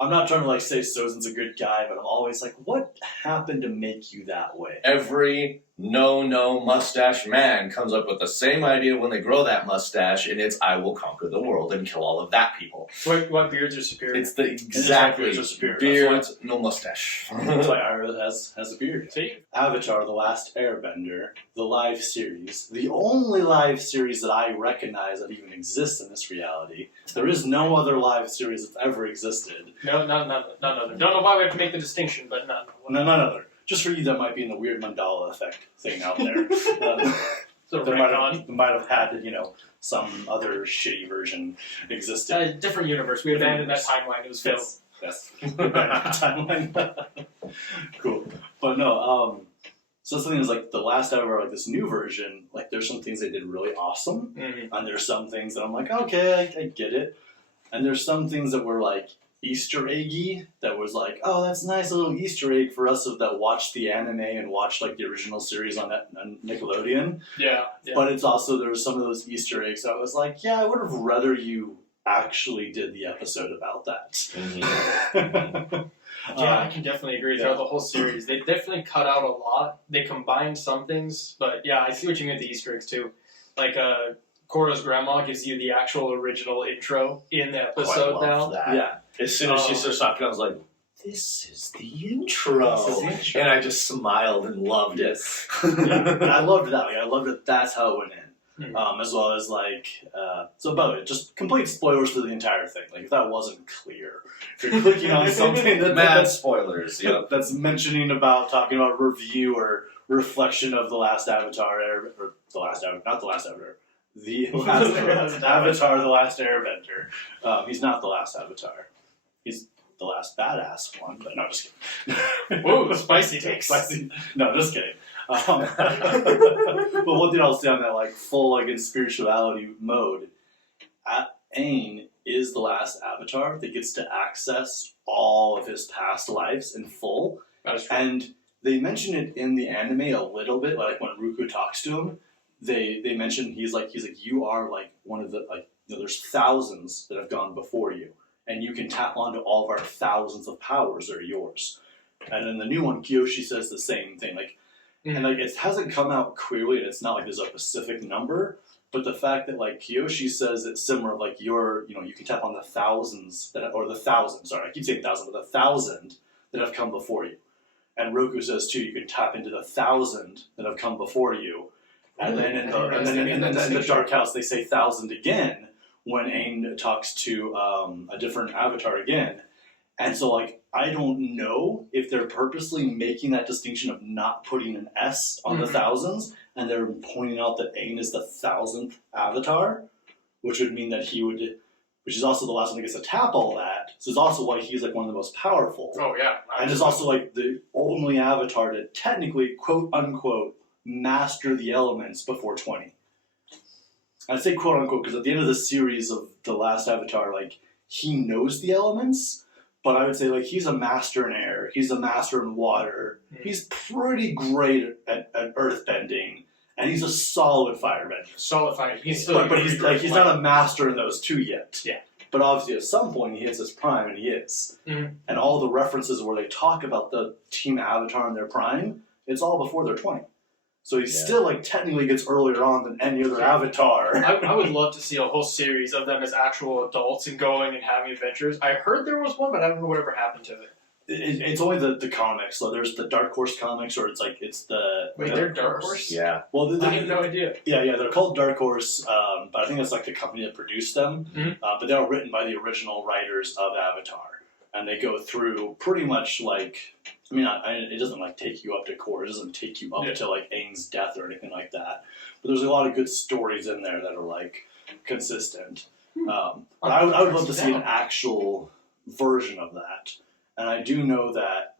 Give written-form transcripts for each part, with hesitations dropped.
I'm not trying to like say Sozin's a good guy, but I'm always like, what happened to make you that way? Every no mustache man comes up with the same idea when they grow that mustache, and it's I will conquer the world and kill all of that people. What beards are superior? It's the exactly beards are superior. beards, no mustache. That's why Ira has a beard. See? Avatar: The Last Airbender, the live series, the only live series that I recognize that even exists in this reality. There is no other live series that's ever existed. No, none other. Don't know why we have to make the distinction, but none. None other. Just for you, that might be in the weird mandala effect thing out there. So They might have had, some other shitty version existed. different universe. We abandoned that timeline. It was failed. Yes. Timeline. Cool. But no, so something is like the last ever, like this new version, like there's some things they did really awesome, and there's some things that I'm like, okay, I get it. And there's some things that were like Easter eggy that was like, oh, that's nice, a little Easter egg for us that watched the anime and watched like the original series on Nickelodeon. Yeah. But it's also, there was some of those Easter eggs that I was like, yeah, I would have rather you actually did the episode about that. Yeah, I can definitely agree. Throughout the whole series, they definitely cut out a lot. They combined some things, but yeah, I see what you mean with the Easter eggs too. Like, Korra's grandma gives you the actual original intro in the episode now. That. Yeah. As soon as she starts talking, I was like, this is the intro. And I just smiled and loved it. And I loved that. Like, I loved that that's how it went in. As well as like, so about it, just complete spoilers for the entire thing. Like if that wasn't clear, if you're clicking on something mad spoilers, that's talking about review or reflection of the last Avatar, Avatar, the Last Airbender. He's not the last Avatar. He's the last badass one, but no, just kidding. Whoa, spicy takes. Spicy. No, just kidding. But one thing I'll say on that, like full like in spirituality mode, Aang is the last Avatar that gets to access all of his past lives in full. That is true. And they mention it in the anime a little bit, like when Ruku talks to him. They mention he's like you are like one of the there's thousands that have gone before you, and you can tap onto all of our thousands of powers that are yours. And in the new one, Kyoshi says the same thing, like. And like it hasn't come out clearly, and it's not like there's a specific number, but the fact that like Kyoshi says it's similar, like you can tap on the thousands sorry, I keep saying thousand, but the 1,000 that have come before you. And Roku says too, you can tap into the 1,000 that have come before you. And then in the Dark House they say 1,000 again when Aang talks to a different avatar again. And so, like, I don't know if they're purposely making that distinction of not putting an S on the thousands, and they're pointing out that Aang is the 1,000th avatar, which would mean that which is also the last one that gets to tap all that. So it's also why he's, like, one of the most powerful. Oh, yeah. And is also, like, the only avatar to technically, quote-unquote, master the elements before 20. I say quote-unquote because at the end of the series of The Last Avatar, like, he knows the elements. But I would say, like, he's a master in air. He's a master in water. He's pretty great at earth bending. And he's a solid firebender. Solid fire. He's still but he's not a master in those two yet. Yeah. But obviously at some point he hits his prime, and he is. And all the references where they talk about the Team Avatar in their prime, it's all before they're 20. So he still, like, technically gets earlier on than any other avatar. I would love to see a whole series of them as actual adults and going and having adventures. I heard there was one, but I don't know whatever happened to it. It's only the comics. So there's the Dark Horse comics, or it's the... Wait, they're Dark Horse? Yeah. Well, I have no idea. Yeah, they're called Dark Horse, but I think that's, like, the company that produced them. But they were written by the original writers of Avatar. And they go through pretty much, like... I mean, it doesn't, like, take you up to core. It doesn't take you up to, like, Aang's death or anything like that. But there's a lot of good stories in there that are, like, consistent. But I would love to see an actual version of that. And I do know that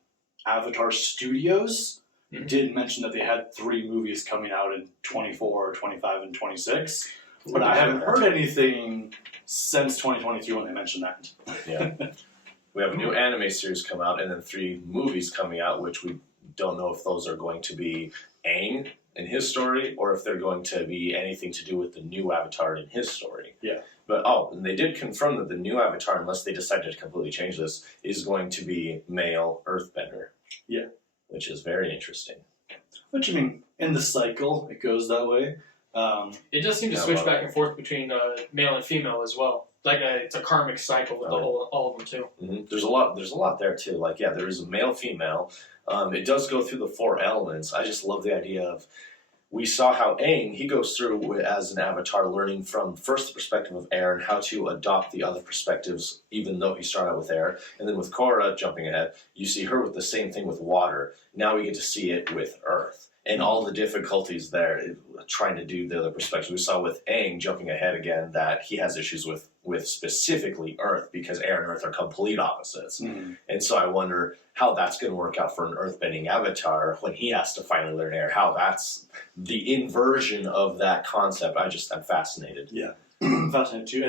Avatar Studios did mention that they had 3 movies coming out in 24, 25, and 26. But I haven't heard anything since 2023 when they mentioned that. Yeah. We have a new anime series come out, and then 3 movies coming out, which we don't know if those are going to be Aang and his story, or if they're going to be anything to do with the new Avatar in his story. Yeah. But and they did confirm that the new avatar, unless they decided to completely change this, is going to be male Earthbender. Yeah. Which is very interesting. Which, I mean, in the cycle, it goes that way. It does seem to switch back and forth between male and female as well. Like it's a karmic cycle with all of them too. Mm-hmm. There's a lot there too. Like there is a male female. It does go through the 4 elements. I just love the idea of. We saw how Aang, he goes through as an avatar learning from first the perspective of air and how to adopt the other perspectives, even though he started out with air. And then with Korra, jumping ahead, you see her with the same thing with water. Now we get to see it with earth. And all the difficulties there, trying to do the other perspectives. We saw with Aang, jumping ahead again, that he has issues with specifically earth, because air and earth are complete opposites. Mm. And so I wonder how that's going to work out for an earthbending avatar when he has to finally learn air, how that's the inversion of that concept. I'm fascinated. Yeah, fascinated too.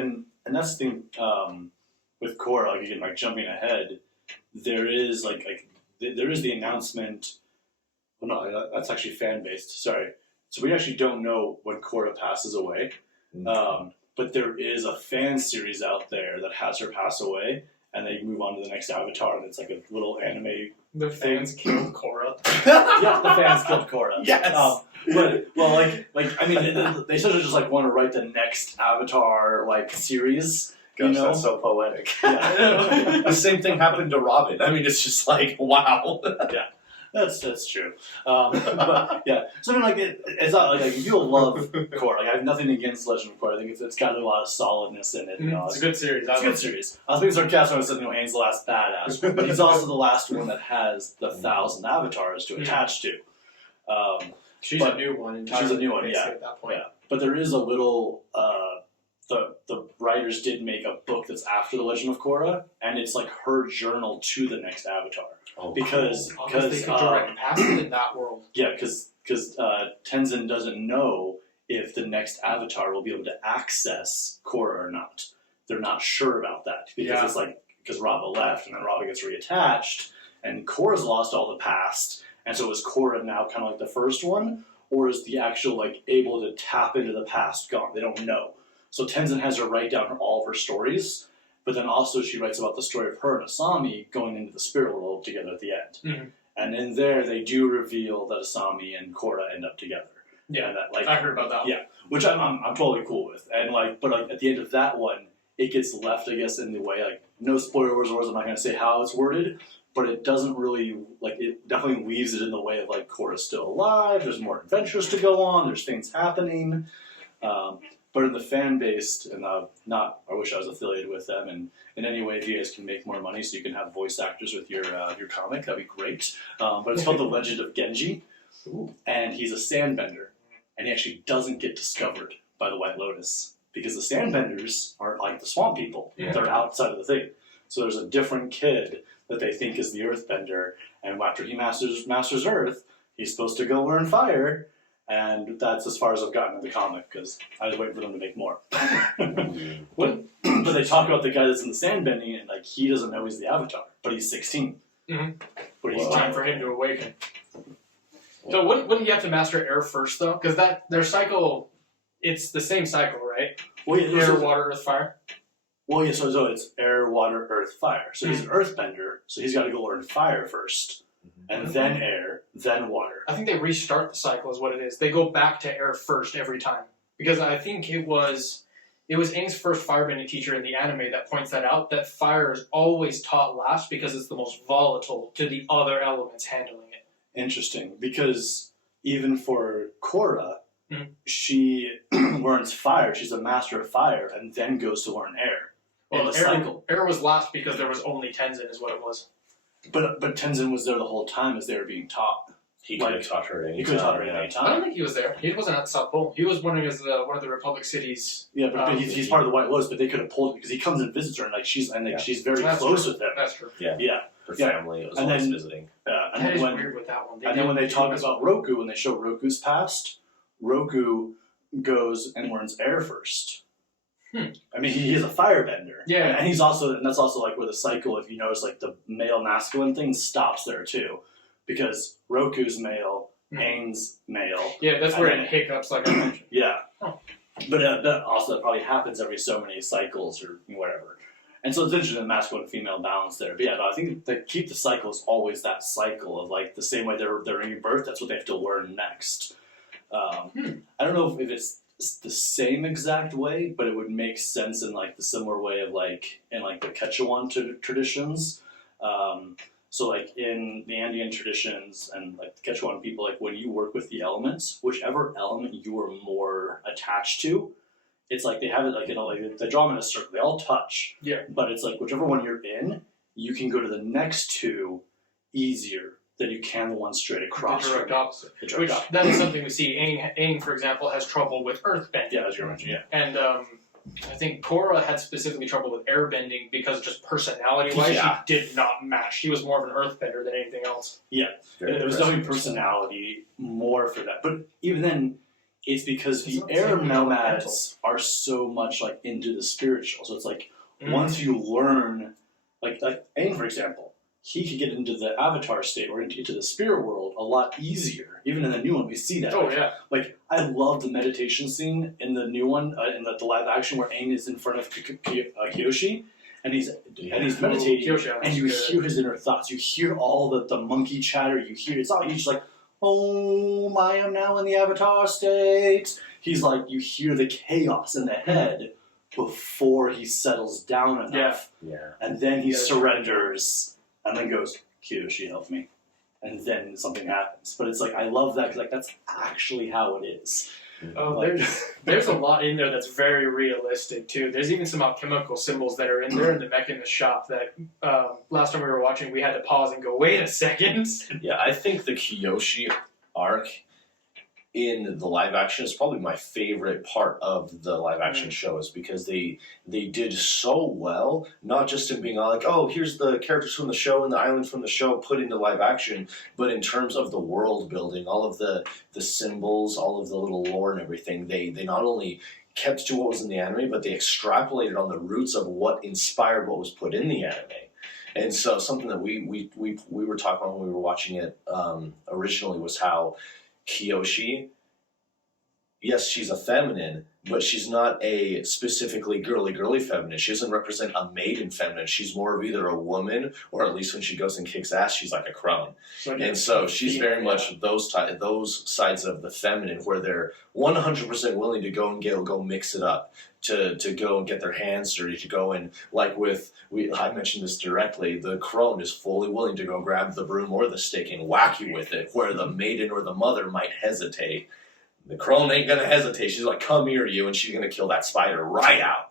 And that's the thing with Korra, like again, like jumping ahead, there is there is the announcement. Well, no, that's actually fan based. Sorry. So we actually don't know when Korra passes away. Mm-hmm. But there is a fan series out there that has her pass away, and they move on to the next avatar, and it's like a little anime. The fans killed Korra. Yeah, the fans killed Korra. Yes. But I mean, they sort of just like want to write the next Avatar series. Gosh, you know? that's so poetic. Yeah. The same thing happened to Robin. I mean, it's just like, wow. Yeah. That's true. But yeah, so I mean, it's not like you'll love Korra. Like I have nothing against Legend of Korra. I think it's got a lot of solidness in it. You know, It's a good series. It's a good series. I was being sarcastic when I said Aang's the last badass, but he's also the last one that has the 1,000 avatars to attach to. She's a new one. She's a new one. Yeah. At that point. Yeah. But there is a little. The writers did make a book that's after the Legend of Korra, and it's like her journal to the next avatar. Because they could direct past it in that world. Yeah, because Tenzin doesn't know if the next avatar will be able to access Korra or not. They're not sure about that because it's like because Rava left and then Rava gets reattached and Korra's lost all the past, and so is Korra now kind of like the first one, or is the actual able to tap into the past gone? They don't know. So Tenzin has her write down all of her stories. But then also she writes about the story of her and Asami going into the spirit world together at the end. Mm-hmm. And in there, they do reveal that Asami and Korra end up together. Yeah, and that, I heard about that. Yeah, which I'm totally cool with. And but at the end of that one, it gets left, I guess, in the way no spoilers, I'm not going to say how it's worded, but it doesn't really it definitely leaves it in the way of Korra's still alive. There's more adventures to go on. There's things happening. But in the fan-based, and I wish I was affiliated with them, and in any way, if you guys can make more money so you can have voice actors with your comic, that'd be great. But it's called The Legend of Genji, and he's a sandbender, and he actually doesn't get discovered by the White Lotus, because the sandbenders are like the swamp people. Yeah. They're outside of the thing. So there's a different kid that they think is the earthbender, and after he masters earth, he's supposed to go learn fire. And that's as far as I've gotten in the comic, because I was waiting for them to make more. but they talk about the guy that's in the sandbending, and he doesn't know he's the Avatar, but he's 16. Mm-hmm. But it's time for him to awaken. So wouldn't he have to master air first, though? Because their cycle, it's the same cycle, right? Well, yeah, air, water, earth, fire? Well, yeah, so it's air, water, earth, fire. So he's an earthbender, so he's got to go learn fire first. And then air, then water. I think they restart the cycle is what it is. They go back to air first every time. Because I think it was Aang's first firebending teacher in the anime that points that out, that fire is always taught last because it's the most volatile to the other elements handling it. Interesting, because even for Korra, she learns fire, she's a master of fire, and then goes to learn air. Well, air was last because there was only Tenzin is what it was. But Tenzin was there the whole time as they were being taught. He could have taught her at any time. He could have taught her at any time. I don't think he was there. He wasn't at the South Pole. He was wondering as one of the Republic cities. Yeah, but he's part of the White Lotus. But they could have pulled because he comes and visits her, and she's very close with them. That's true. Yeah. Her family was always visiting. That is weird with that one. And then when they talk about Roku, when they show Roku's past, Roku goes and learns air first. I mean, he is a firebender. Yeah. And that's also where the cycle, if you notice, the male masculine thing stops there too. Because Roku's male, Aang's male. Yeah, that's where it hiccups, like I mentioned. Yeah. Oh. But that probably happens every so many cycles or whatever. And so it's interesting the masculine and female balance there. But yeah, no, I think to keep the cycle is always that cycle of like the same way they're giving birth, that's what they have to learn next. I don't know if it's the same exact way, but it would make sense in like the similar way of like in like the Quechuan traditions. So like in the Andean traditions and like the Quechuan people, like when you work with the elements, whichever element you are more attached to, it's like they have it like they draw them in a circle. They all touch. Yeah. But it's like whichever one you're in, you can go to the next two easier than you can the one straight across. The direct opposite. Which opposite. that is something we see. Aang, for example, has trouble with earthbending. Yeah, as you mentioned, yeah. And I think Korra had specifically trouble with airbending because just personality-wise, Yeah. she did not match. She was more of an earthbender than anything else. Yeah. Very There was aggressive definitely personality more for that. But even then, it's because the air nomads are so much like into the spiritual. So it's like once you learn, like Aang, for example, he could get into the avatar state or into the spirit world a lot easier. Even in the new one, we see that. Oh, yeah. Like, I love the meditation scene in the new one, in the live action, where Aang is in front of Kyoshi, and he's meditating, Kyoshi, and you hear his inner thoughts. You hear all the monkey chatter. You hear it's all he's just like, "Oh, I am now in the avatar state." He's like, you hear the chaos in the head before he settles down enough, and then he surrenders. And then goes, Kyoshi, help me. And then something happens. But it's like, I love that, because like, that's actually how it is. Oh, Like- there's a lot in there that's very realistic, too. There's even some alchemical symbols that are in there in the Mechanist shop that last time we were watching, we had to pause and go, wait a second. Yeah, I think the Kyoshi arc in the live action is probably my favorite part of the live action show, is because they did so well, not just in being like, oh, here's the characters from the show and the island from the show put into live action, but in terms of the world building, all of the symbols, all of the little lore and everything, they not only kept to what was in the anime, but they extrapolated on the roots of what inspired what was put in the anime. And so something that we were talking about when we were watching it originally was how Kyoshi, yes, she's a feminine, but she's not a specifically girly feminine. She doesn't represent a maiden feminine. She's more of either a woman, or at least when she goes and kicks ass, she's like a crone. And so she's very much those sides of the feminine, where they're 100% willing to go and go mix it up, to go and get their hands dirty, to go and, like I mentioned this directly, the crone is fully willing to go grab the broom or the stick and whack you with it, where the maiden or the mother might hesitate. The crone ain't gonna hesitate. She's like, come here, you, and she's gonna kill that spider right out.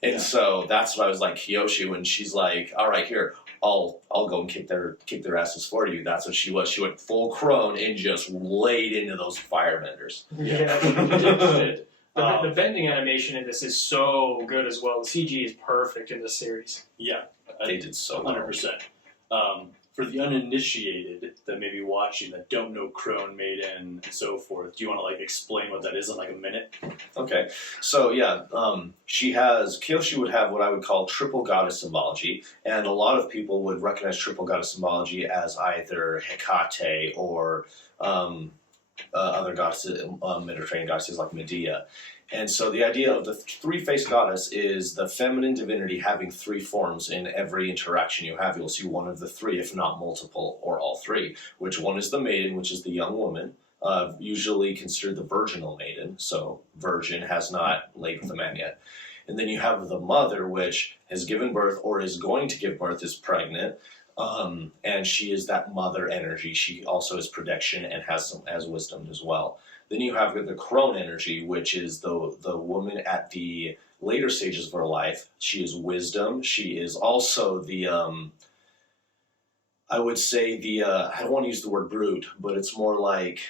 And so that's what I was like, Kyoshi, when she's like, all right, here, I'll go and kick their asses for you. That's what she was. She went full crone and just laid into those firebenders. Yeah, she did. The bending animation in this is so good as well. The CG is perfect in this series. Yeah. They did so well. 100%. For the uninitiated that may be watching that don't know crone, maiden, and so forth, do you want to like explain what that is in like a minute? Okay, so yeah, Kyoshi would have what I would call triple goddess symbology, and a lot of people would recognize triple goddess symbology as either Hecate or other goddesses, Mediterranean goddesses like Medea. And so the idea of the three-faced goddess is the feminine divinity having three forms in every interaction you have. You'll see one of the three, if not multiple, or all three. Which one is the maiden, which is the young woman, usually considered the virginal maiden, so virgin, has not laid with a man yet. And then you have the mother, which has given birth or is going to give birth, is pregnant, and she is that mother energy. She also is protection and has wisdom as well. Then you have the crone energy, which is the woman at the later stages of her life. She is wisdom. She is also the, I would say I don't want to use the word brute, but it's more like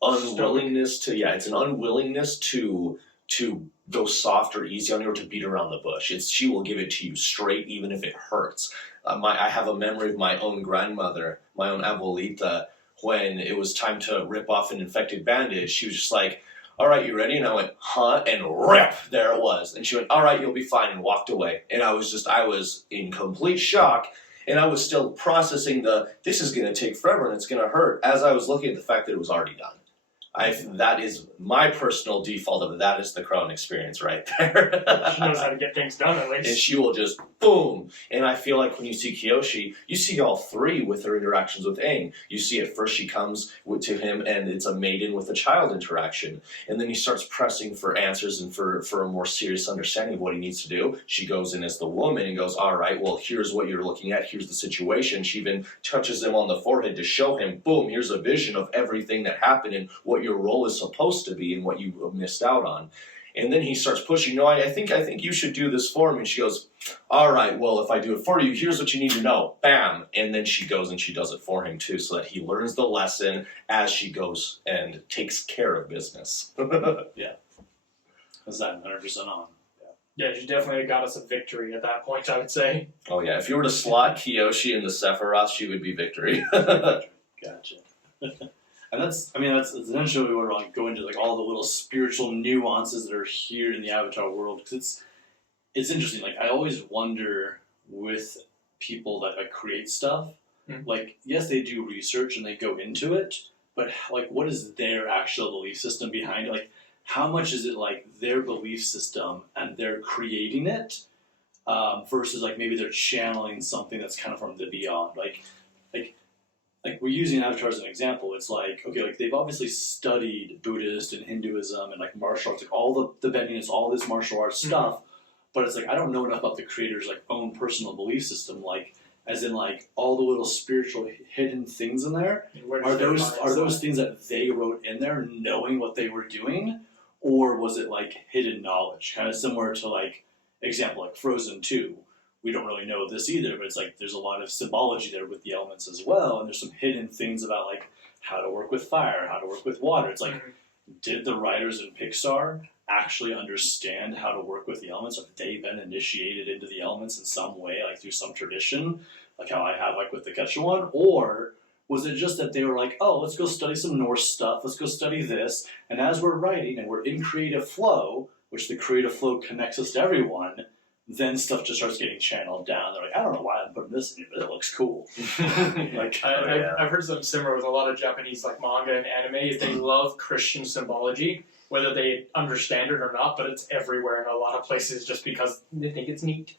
unwillingness to, it's an unwillingness to go soft or easy on you or to beat around the bush. She will give it to you straight, even if it hurts. I have a memory of my own grandmother, my own abuelita, when it was time to rip off an infected bandage. She was just like, all right, you ready? And I went, huh? And rip, there it was. And she went, all right, you'll be fine, and walked away. And I was in complete shock, and I was still processing this is going to take forever and it's going to hurt, as I was looking at the fact that it was already done. That is my personal default of that is the crone experience right there. She knows how to get things done at least. And she will just boom. And I feel like when you see Kiyoshi, you see all three with her interactions with Aang. You see at first she comes to him and it's a maiden with a child interaction. And then he starts pressing for answers and for a more serious understanding of what he needs to do. She goes in as the woman and goes, all right, well, here's what you're looking at. Here's the situation. She even touches him on the forehead to show him, boom, here's a vision of everything that happened and what your role is supposed to be and what you missed out on. And then he starts pushing, no, I think you should do this for me. And she goes, all right, well, if I do it for you, here's what you need to know. Bam. And then she goes and she does it for him too, so that he learns the lesson as she goes and takes care of business. Yeah. Is that 100% on? Yeah, she definitely got us a victory at that point, I would say. Oh yeah, if you were to slot Kiyoshi in the Sephiroth, she would be victory. Gotcha. And that's eventually we want to go into like all the little spiritual nuances that are here in the Avatar world, because it's interesting. Like I always wonder with people that like create stuff, like yes, they do research and they go into it, but like what is their actual belief system behind it? Like how much is it like their belief system and they're creating it versus like maybe they're channeling something that's kind of from the beyond, like we're using Avatar as an example. It's like, okay, like they've obviously studied Buddhist and Hinduism and like martial arts, like all the bendiness, all this martial arts stuff. But it's like, I don't know enough about the creator's like own personal belief system, like as in like all the little spiritual hidden things in there. Are those things that they wrote in there knowing what they were doing? Or was it like hidden knowledge? Kind of similar to like, example, like Frozen 2. We don't really know this either, but it's like there's a lot of symbology there with the elements as well, and there's some hidden things about like how to work with fire, how to work with water. It's like, did the writers in Pixar actually understand how to work with the elements? Have they been initiated into the elements in some way, like through some tradition, like how I have like with the Quechuan? Or was it just that they were like, oh, let's go study some Norse stuff, let's go study this, and as we're writing and we're in creative flow, which the creative flow connects us to everyone, then stuff just starts getting channeled down. They're like, I don't know why I'm putting this in here, but it looks cool. Like, I've heard something similar with a lot of Japanese like manga and anime. Is they love Christian symbology, whether they understand it or not, but it's everywhere in a lot of places just because they think it's neat.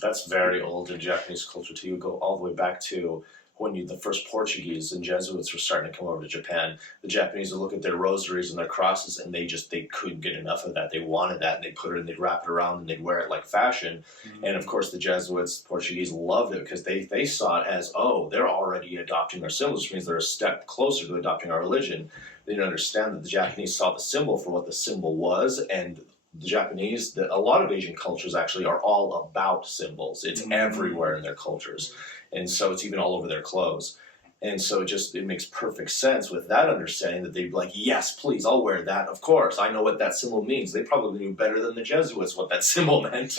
That's very old in Japanese culture too. You go all the way back to when the first Portuguese and Jesuits were starting to come over to Japan. The Japanese would look at their rosaries and their crosses, and they couldn't get enough of that. They wanted that, and they'd put it and they'd wrap it around and they'd wear it like fashion. And of course, the Jesuits, Portuguese loved it because they saw it as, oh, they're already adopting our symbols, which means they're a step closer to adopting our religion. They didn't understand that the Japanese saw the symbol for what the symbol was, and the Japanese, a lot of Asian cultures actually are all about symbols. It's everywhere in their cultures. And so it's even all over their clothes. And so it makes perfect sense with that understanding that they'd be like, yes, please, I'll wear that. Of course, I know what that symbol means. They probably knew better than the Jesuits what that symbol meant.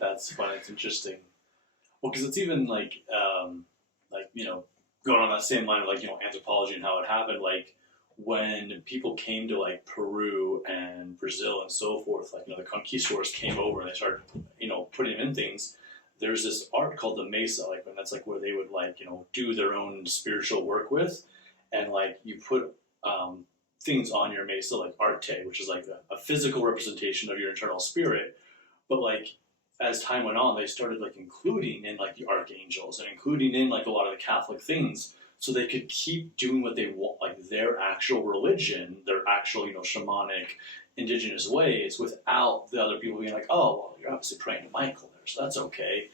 That's fun. It's interesting. Well, because it's even like, going on that same line of like, anthropology and how it happened, like when people came to like Peru and Brazil and so forth, like, the conquistadors came over and they started, putting in things. There's this art called the mesa, like, and that's like where they would like, do their own spiritual work with, and like you put things on your mesa, like arte, which is like a physical representation of your internal spirit. But like as time went on, they started like including in like the archangels and including in like a lot of the Catholic things, so they could keep doing what they want, like their actual religion, their actual shamanic, indigenous ways, without the other people being like, oh, well, you're obviously praying to Michael. So that's okay.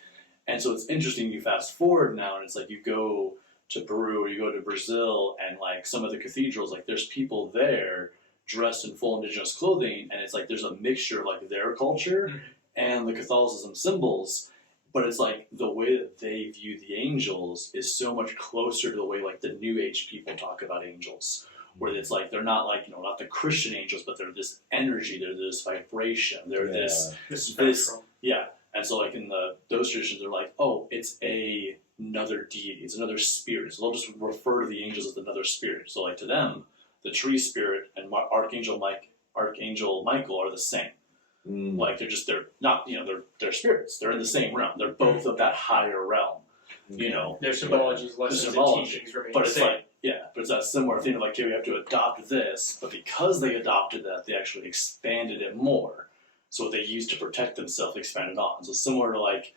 And so it's interesting, you fast forward now and it's like you go to Peru or you go to Brazil and like some of the cathedrals, like there's people there dressed in full indigenous clothing, and it's like there's a mixture of like their culture and the Catholicism symbols, but it's like the way that they view the angels is so much closer to the way like the New Age people talk about angels, where it's like they're not like, not the Christian angels, but they're this energy, they're this vibration, they're this. And so like in those traditions, they're like, oh, it's another deity, it's another spirit. So they'll just refer to the angels as another spirit. So like to them, the tree spirit and Archangel Michael are the same. Like they're not, they're spirits. They're in the same realm. They're both of that higher realm. Their symbology is less than the teachings remain but the it's same. like, but it's that similar thing of like, okay, we have to adopt this, but because they adopted that, they actually expanded it more. So what they used to protect themselves expanded on. So similar to like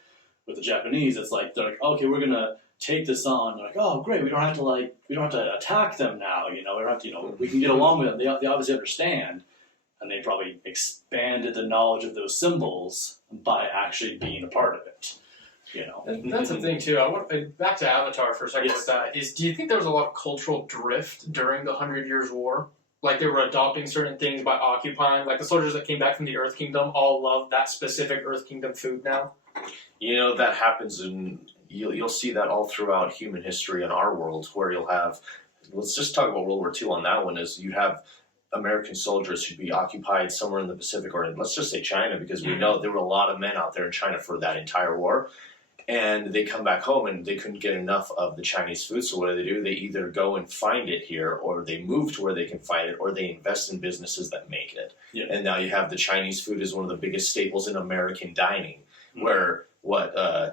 with the Japanese, it's like they're like, okay, we're gonna take this on. They're like, oh great, we don't have to attack them now. We don't have to, we can get along with them. They obviously understand, and they probably expanded the knowledge of those symbols by actually being a part of it. And that's the thing too. I want back to Avatar for a second. Yes. With that is, do you think there was a lot of cultural drift during the 100 Years' War? Like they were adopting certain things by occupying. Like the soldiers that came back from the Earth Kingdom all love that specific Earth Kingdom food now. That happens, and you'll see that all throughout human history in our world, where you'll have. Let's just talk about World War II on that one. Is you have American soldiers who'd be occupied somewhere in the Pacific, or let's just say China, because we know there were a lot of men out there in China for that entire war. And they come back home and they couldn't get enough of the Chinese food. So what do? They either go and find it here, or they move to where they can find it, or they invest in businesses that make it. Yeah. And now you have the Chinese food is one of the biggest staples in American dining, where about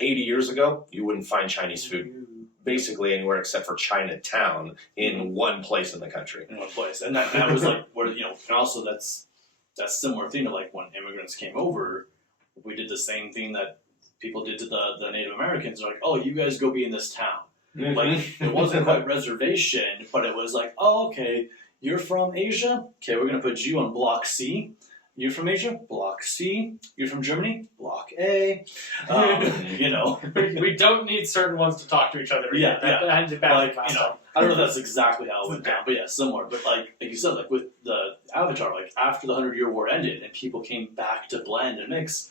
80 years ago, you wouldn't find Chinese food basically anywhere except for Chinatown in one place in the country. In one place. And that was like, where, and also that's similar thing to like when immigrants came over, we did the same thing that people did to the Native Americans. They're like, oh, you guys go be in this town. Mm-hmm. Like, it wasn't quite reservation, but it was like, oh, okay, you're from Asia? Okay, we're going to put you on Block C. You're from Asia? Block C. You're from Germany? Block A. We don't need certain ones to talk to each other. Yeah. I did badly Like, last time. I don't know if that's exactly how it went down, but yeah, similar. But like you said, like with the Avatar, like after the 100-Year War ended and people came back to blend and mix,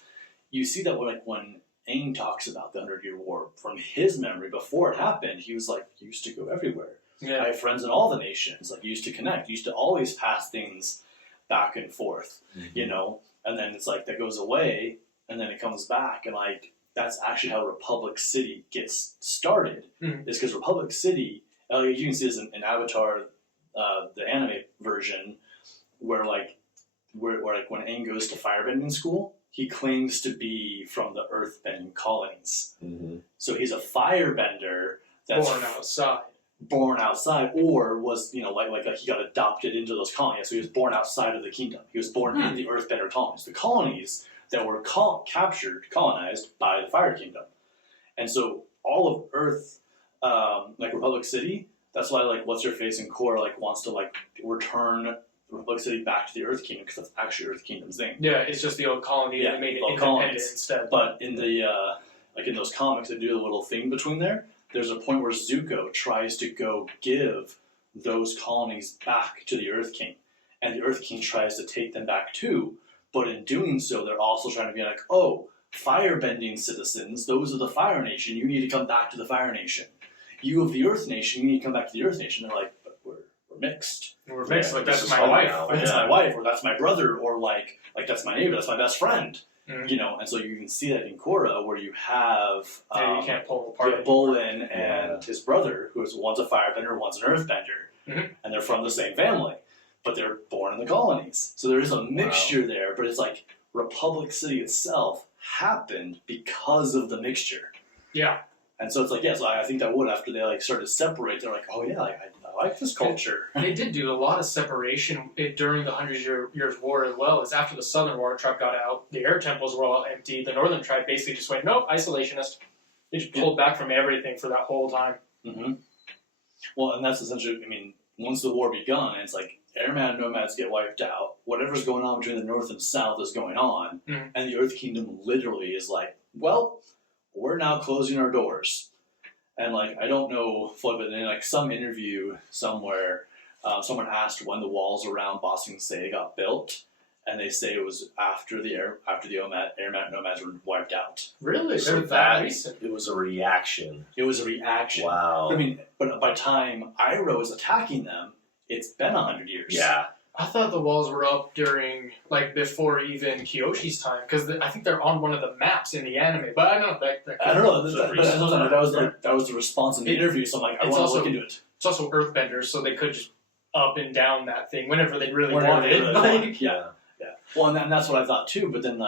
you see that when Aang talks about the 100-Year War, from his memory before it happened, he was like, used to go everywhere. Yeah. I have friends in all the nations, like used to connect, used to always pass things back and forth, and then it's like that goes away, and then it comes back, and like that's actually how Republic City gets started. Is because Republic City, you can see this in Avatar, the anime version, where when Aang goes to firebending school, he claims to be from the earthbending colonies. Mm-hmm. So he's a firebender that's born outside, or was he got adopted into those colonies. So he was born outside of the kingdom. He was born in the earthbender colonies, the colonies that were colonized by the Fire Kingdom. And so all of Earth, Republic City, that's why what's her face and Korra wants to return Republic City back to the Earth Kingdom, because that's actually Earth Kingdom's thing. Yeah, it's just the old colony that made it independent colonies. Instead. But in the in those comics, they do a little thing between there. There's a point where Zuko tries to go give those colonies back to the Earth King, and the Earth King tries to take them back too. But in doing so, they're also trying to be like, oh, firebending citizens, those of the Fire Nation, you need to come back to the Fire Nation. You of the Earth Nation, you need to come back to the Earth Nation. They're like, but we're mixed. We're mixed. That's my wife. That's my wife, or that's my brother, or that's my neighbor, that's my best friend. Mm-hmm. And so you can see that in Korra, where you have you can't pull them apart. Bolin and his brother, one's a firebender, one's an earthbender, and they're from the same family, but they're born in the colonies. So there is a mixture there, but it's like Republic City itself happened because of the mixture. Yeah. And so it's like, so I think that after they started to separate, they're like, oh yeah, I like this culture. They did do a lot of separation during the 100 Years' War as well. As after the Southern Water Tribe got out, the air temples were all empty. The Northern Tribe basically just went, nope, isolationist. They just pulled back from everything for that whole time. Mm-hmm. Well, and that's essentially, once the war begun, it's like airman nomads get wiped out. Whatever's going on between the North and South is going on, and the Earth Kingdom literally is like, well, we're now closing our doors. And I don't know, but in some interview somewhere, someone asked when the walls around Ba Sing Se got built, and they say it was after the air nomads were wiped out. Really? So that it was a reaction. It was a reaction. Wow. But by the time Iroh is attacking them, it's been 100 years. Yeah. I thought the walls were up during, before even Kyoshi's time, because I think they're on one of the maps in the anime. But I don't know. I don't know. That was the response in the interview, so I'm I want to look into it. It's also earthbenders, so they could just up and down that thing whenever they really wanted. Yeah. Well, and that's what I thought too, but then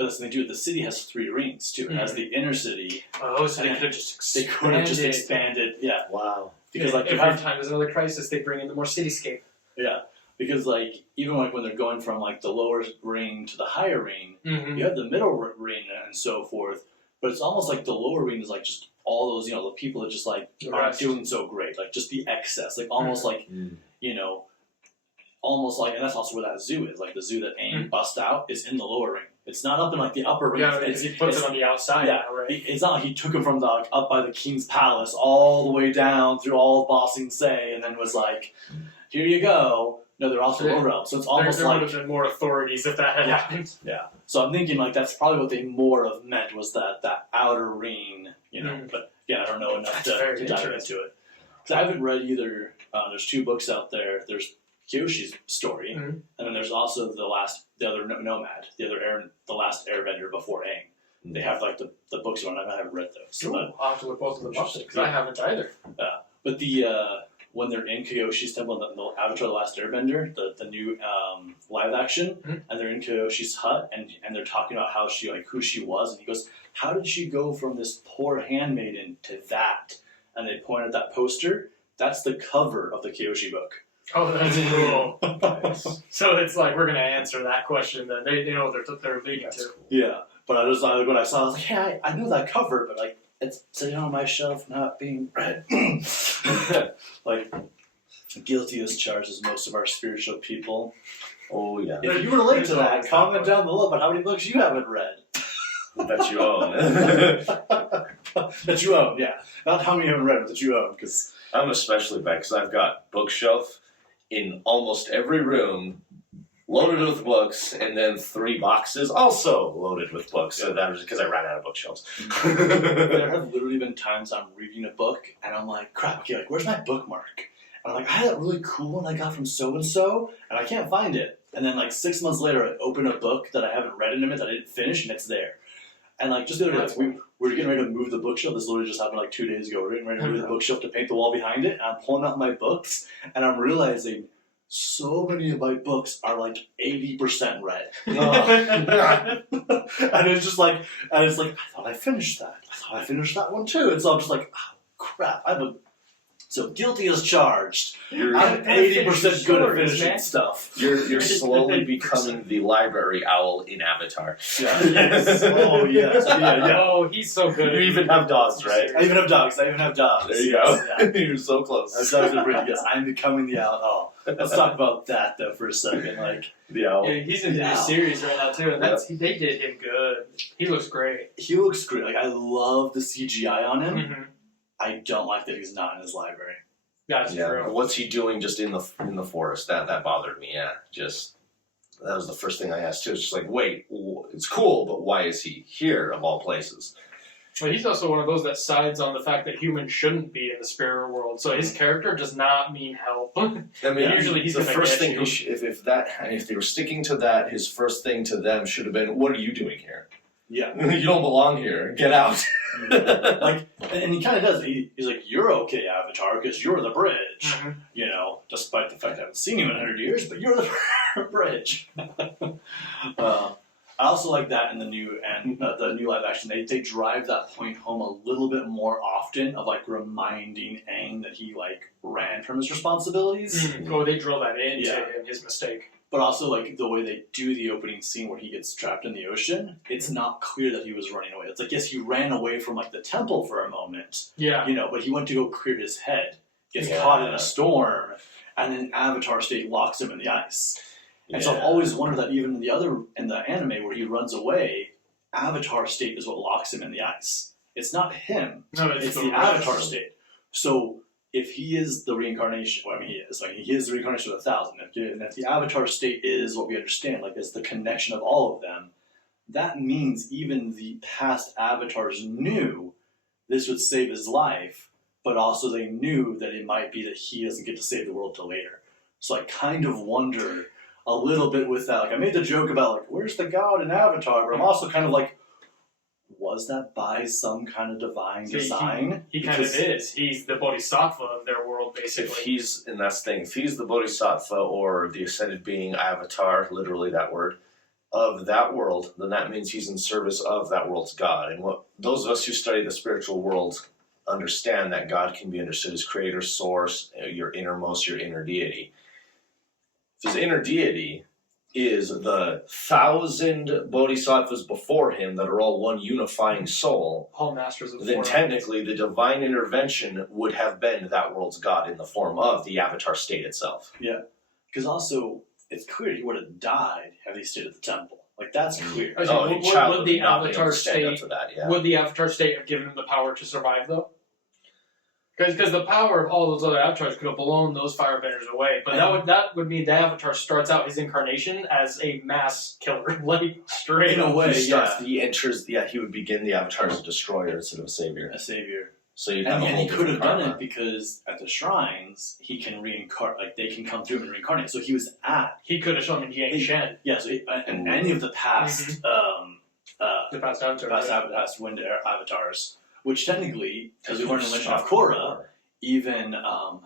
But that's the thing too. The city has 3 rings too. It has the inner city. Oh, so they And could have just They could have just expanded. expanded. Yeah, Wow. because like you every have time there's another crisis, they bring in the more cityscape. yeah. Because like even like when they're going from like the lower ring to the higher ring, Mm-hmm. you have the middle ring and so forth. But it's almost like the lower ring is like just all those the people that just like The aren't rest. doing so great, like just the excess, like almost like almost like, and that's also where that zoo is. Like the zoo that Aang busts out is in the lower ring. It's not up in like the upper ring. Yeah, he puts it on the outside yeah, now, right? It's not like he took him from the like, up by the king's palace all the way down through all of Ba Sing Se, and then was like, "Here you go." No, they're also lower realm, so it's almost there like would have been more authorities if that had Yeah. happened. yeah. So I'm thinking like that's probably what they more of meant was that outer ring, But yeah, I don't know enough That's very to dive interesting. into it because I haven't read either. There's 2 books out there. There's Kyoshi's story, and then there's also the other nomad, the Last Airbender before Aang. They have like the books on. I haven't read those. Ooh, But, I'll have to look both of them up because Yeah. I haven't either. but the when they're in Kyoshi's temple, the Avatar: The Last Airbender, the new live action, and they're in Kyoshi's hut, and they're talking about how she who she was, and he goes, "How did she go from this poor handmaiden to that?" And they point at that poster. That's the cover of the Kyoshi book. Oh, that's cool. So it's like we're gonna answer that question. Then they know what they're leading That's to. cool. Yeah, but I was when I saw, I was like, "Yeah, I know that cover, but like it's sitting on my shelf, not being read." Like guilty as charged as most of our spiritual people. Oh yeah. If you relate to There's that, always comment that down below about how many books you haven't read. That you own. That you own, yeah. Not how many you haven't read, but that you own, because I'm especially bad because I've got bookshelf in almost every room, loaded with books, and then 3 boxes also loaded with books. So that was because I ran out of bookshelves. there have literally been times I'm reading a book and I'm like, crap, okay, like where's my bookmark? And I'm like, I had that really cool one I got from so and so, and I can't find it. And then like 6 months later, I open a book that I haven't read in a minute that I didn't finish, and it's there. And like just the other day, like, we're getting ready to move the bookshelf. This literally just happened like 2 days ago. We're getting ready to move the bookshelf to paint the wall behind it, and I'm pulling out my books, and I'm realizing so many of my books are like 80% read. And it's just like, I thought I finished that. I thought I finished that one too. And so I'm just like, oh, crap. So guilty as charged. I'm 80% good at finishing stuff. You're slowly becoming the library owl in Avatar. Yeah. Yes. Oh, yes. Yeah. Oh, he's so good. You even have dogs, right? I even have dogs. There you go. Yeah. You're so close. Those dogs are pretty good. I'm becoming the owl. Oh, let's talk about that though for a second. Like, The owl. Yeah, he's in the series right now too, and they did him good. He looks great. he looks great. Like, I love the CGI on him. Mm-hmm. I don't like that he's not in his library. That's true. What's he doing just in the forest? That bothered me. Yeah, just that was the first thing I asked too. It's just like, wait, it's cool, but why is he here of all places? Well, he's also one of those that sides on the fact that humans shouldn't be in the spirit world. So his character does not mean help. I mean, Usually he's the gonna first get thing you. if they were sticking to that, his first thing to them should have been, "What are you doing here? Yeah. You don't belong here. Get out." Like, and he kind of does. He's like, "You're okay, Avatar, because you're the bridge." Mhm. You know, despite the fact I haven't seen him in 100 years, but you're the bridge. I also like that in the new live action. They drive that point home a little bit more often of like reminding Aang that he like ran from his responsibilities. Mhm. Oh, they drill that into Yeah. him, his mistake. But also, like, the way they do the opening scene where he gets trapped in the ocean, it's not clear that he was running away. It's like, yes, he ran away from, like, the temple for a moment, Yeah. you know, but he went to go clear his head, gets Yeah. caught in a storm, and then Avatar State locks him in the ice. And so I've always wondered that even in the anime where he runs away, Avatar State is what locks him in the ice. It's not him. No, It's the Avatar State. So if he is the reincarnation, well, I mean, he is. Like, he is the reincarnation of 1,000. And if the Avatar State is what we understand, like, it's the connection of all of them, that means even the past Avatars knew this would save his life, but also they knew that it might be that he doesn't get to save the world till later. So I kind of wonder a little bit with that. Like, I made the joke about, like, where's the god in Avatar? But I'm also kind of like, was that by some kind of divine design? He kind of is. He's the bodhisattva of their world, basically. And that's the thing, if he's the bodhisattva or the ascended being, Avatar, literally that word, of that world, then that means he's in service of that world's God. And what those of us who study the spiritual world understand, that God can be understood as creator, source, your innermost, your inner deity. His inner deity is the 1,000 bodhisattvas before him that are all one unifying soul. All masters of Then form. technically the divine intervention would have been that world's God in the form of the avatar state itself. Yeah, because also it's clear he would have died had he stayed at the temple. Like that's clear. Okay, Oh, would- a child would the would not be able avatar to stand up state- to that, yeah. Would the avatar state have given him the power to survive, though? Because the power of all those other avatars could have blown those firebenders away, but that would mean the avatar starts out his incarnation as a mass killer, like straight In a up. way, He enters, he would begin the avatar as a destroyer instead of a savior. A savior. So you'd have And a he whole could have different done karma. it because at the shrines he can reincarnate. Like they can come through him and reincarnate. So he was at He could have shown him Yang Shen, So and any of the past the past avatar. past wind avatars, which technically, as we learned in Legend of Stop. Korra, even I'm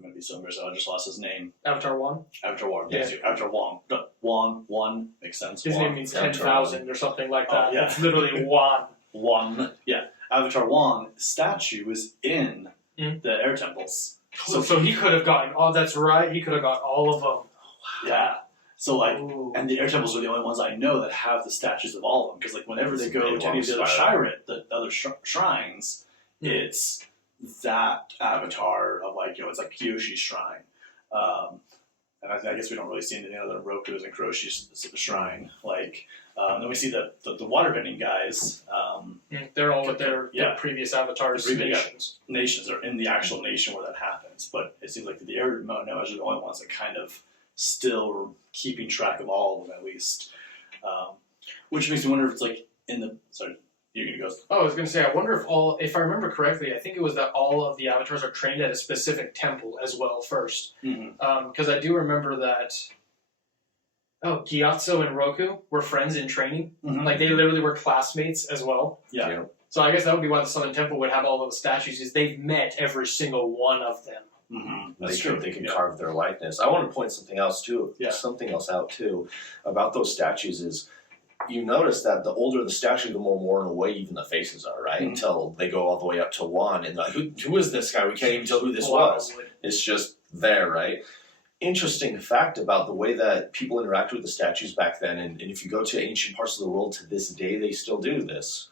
gonna be so embarrassed. I just lost his name. Avatar 1? Avatar Wong. Yeah. Yes, Avatar Wong. No, Wong. One makes sense. His Wong. name means Avatar 10,000 or something like that. Oh, yeah. It's literally Wan. Wong. Yeah. Avatar Wong statue is in Mm. the air temples. So he could have gotten, oh, that's right, he could have got all of them. Yeah. So like, Ooh. and the air temples are the only ones I know that have the statues of all of them. Because like whenever they go Big to any of the other spiral. the other shrines, Mm. it's that avatar of like it's like Kyoshi's shrine. And I guess we don't really see anything other than Roku's and Kuroshi's shrine. Like, then we see the waterbending guys. They're all with their Yeah. previous avatars' The previous- nations. Nations are in the actual nation where that happens, but it seems like the air nomads are the only ones that kind of still are keeping track of all of them at least. Which makes me wonder if it's like in the you're gonna go. Oh, I was going to say, I wonder if I remember correctly, I think it was that all of the avatars are trained at a specific temple as well first. Mm-hmm. Because I do remember that, Gyatso and Roku were friends in training. Mm-hmm. Like, they literally were classmates as well. Yeah. So I guess that would be why the Southern Temple would have all those statues, is they've met every single one of them. Mm-hmm. They can carve their likeness. I want to point something else Yeah. out too, about those statues is, you notice that the older the statue, the more worn away even the faces are, right? Mhm. Until they go all the way up to one, and like, who is this guy? We can't even tell who this Wow. was. It's just there, right? Interesting fact about the way that people interacted with the statues back then, and if you go to ancient parts of the world to this day, they still do this.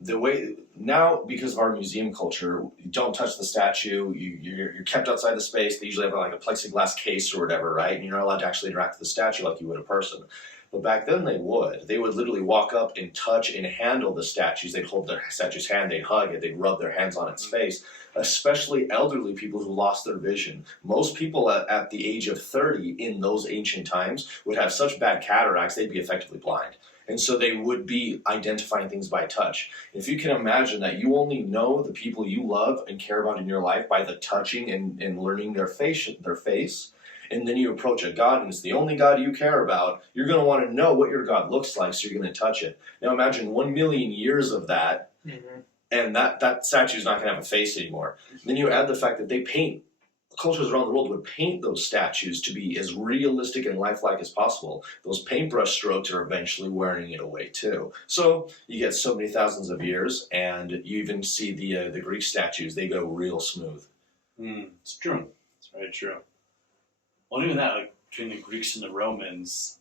The way now, because of our museum culture, you don't touch the statue. You're kept outside the space. They usually have like a plexiglass case or whatever, right? And you're not allowed to actually interact with the statue like you would a person. But back then they would. They would literally walk up and touch and handle the statues. They'd hold their statue's hand, they'd hug it, they'd rub their hands on its face. Especially elderly people who lost their vision. Most people at the age of 30 in those ancient times would have such bad cataracts they'd be effectively blind. And so they would be identifying things by touch. If you can imagine that you only know the people you love and care about in your life by the touching and learning their face, and then you approach a God and it's the only God you care about, you're going to want to know what your God looks like, so you're going to touch it. Now imagine 1 million years of that, Mm-hmm. and that statue's not going to have a face anymore. Then you add the fact that they paint, cultures around the world would paint those statues to be as realistic and lifelike as possible. Those paintbrush strokes are eventually wearing it away too. So you get so many thousands of years, and you even see the Greek statues, they go real smooth. It's true. It's very true. Well, even that, like between the Greeks and the Romans,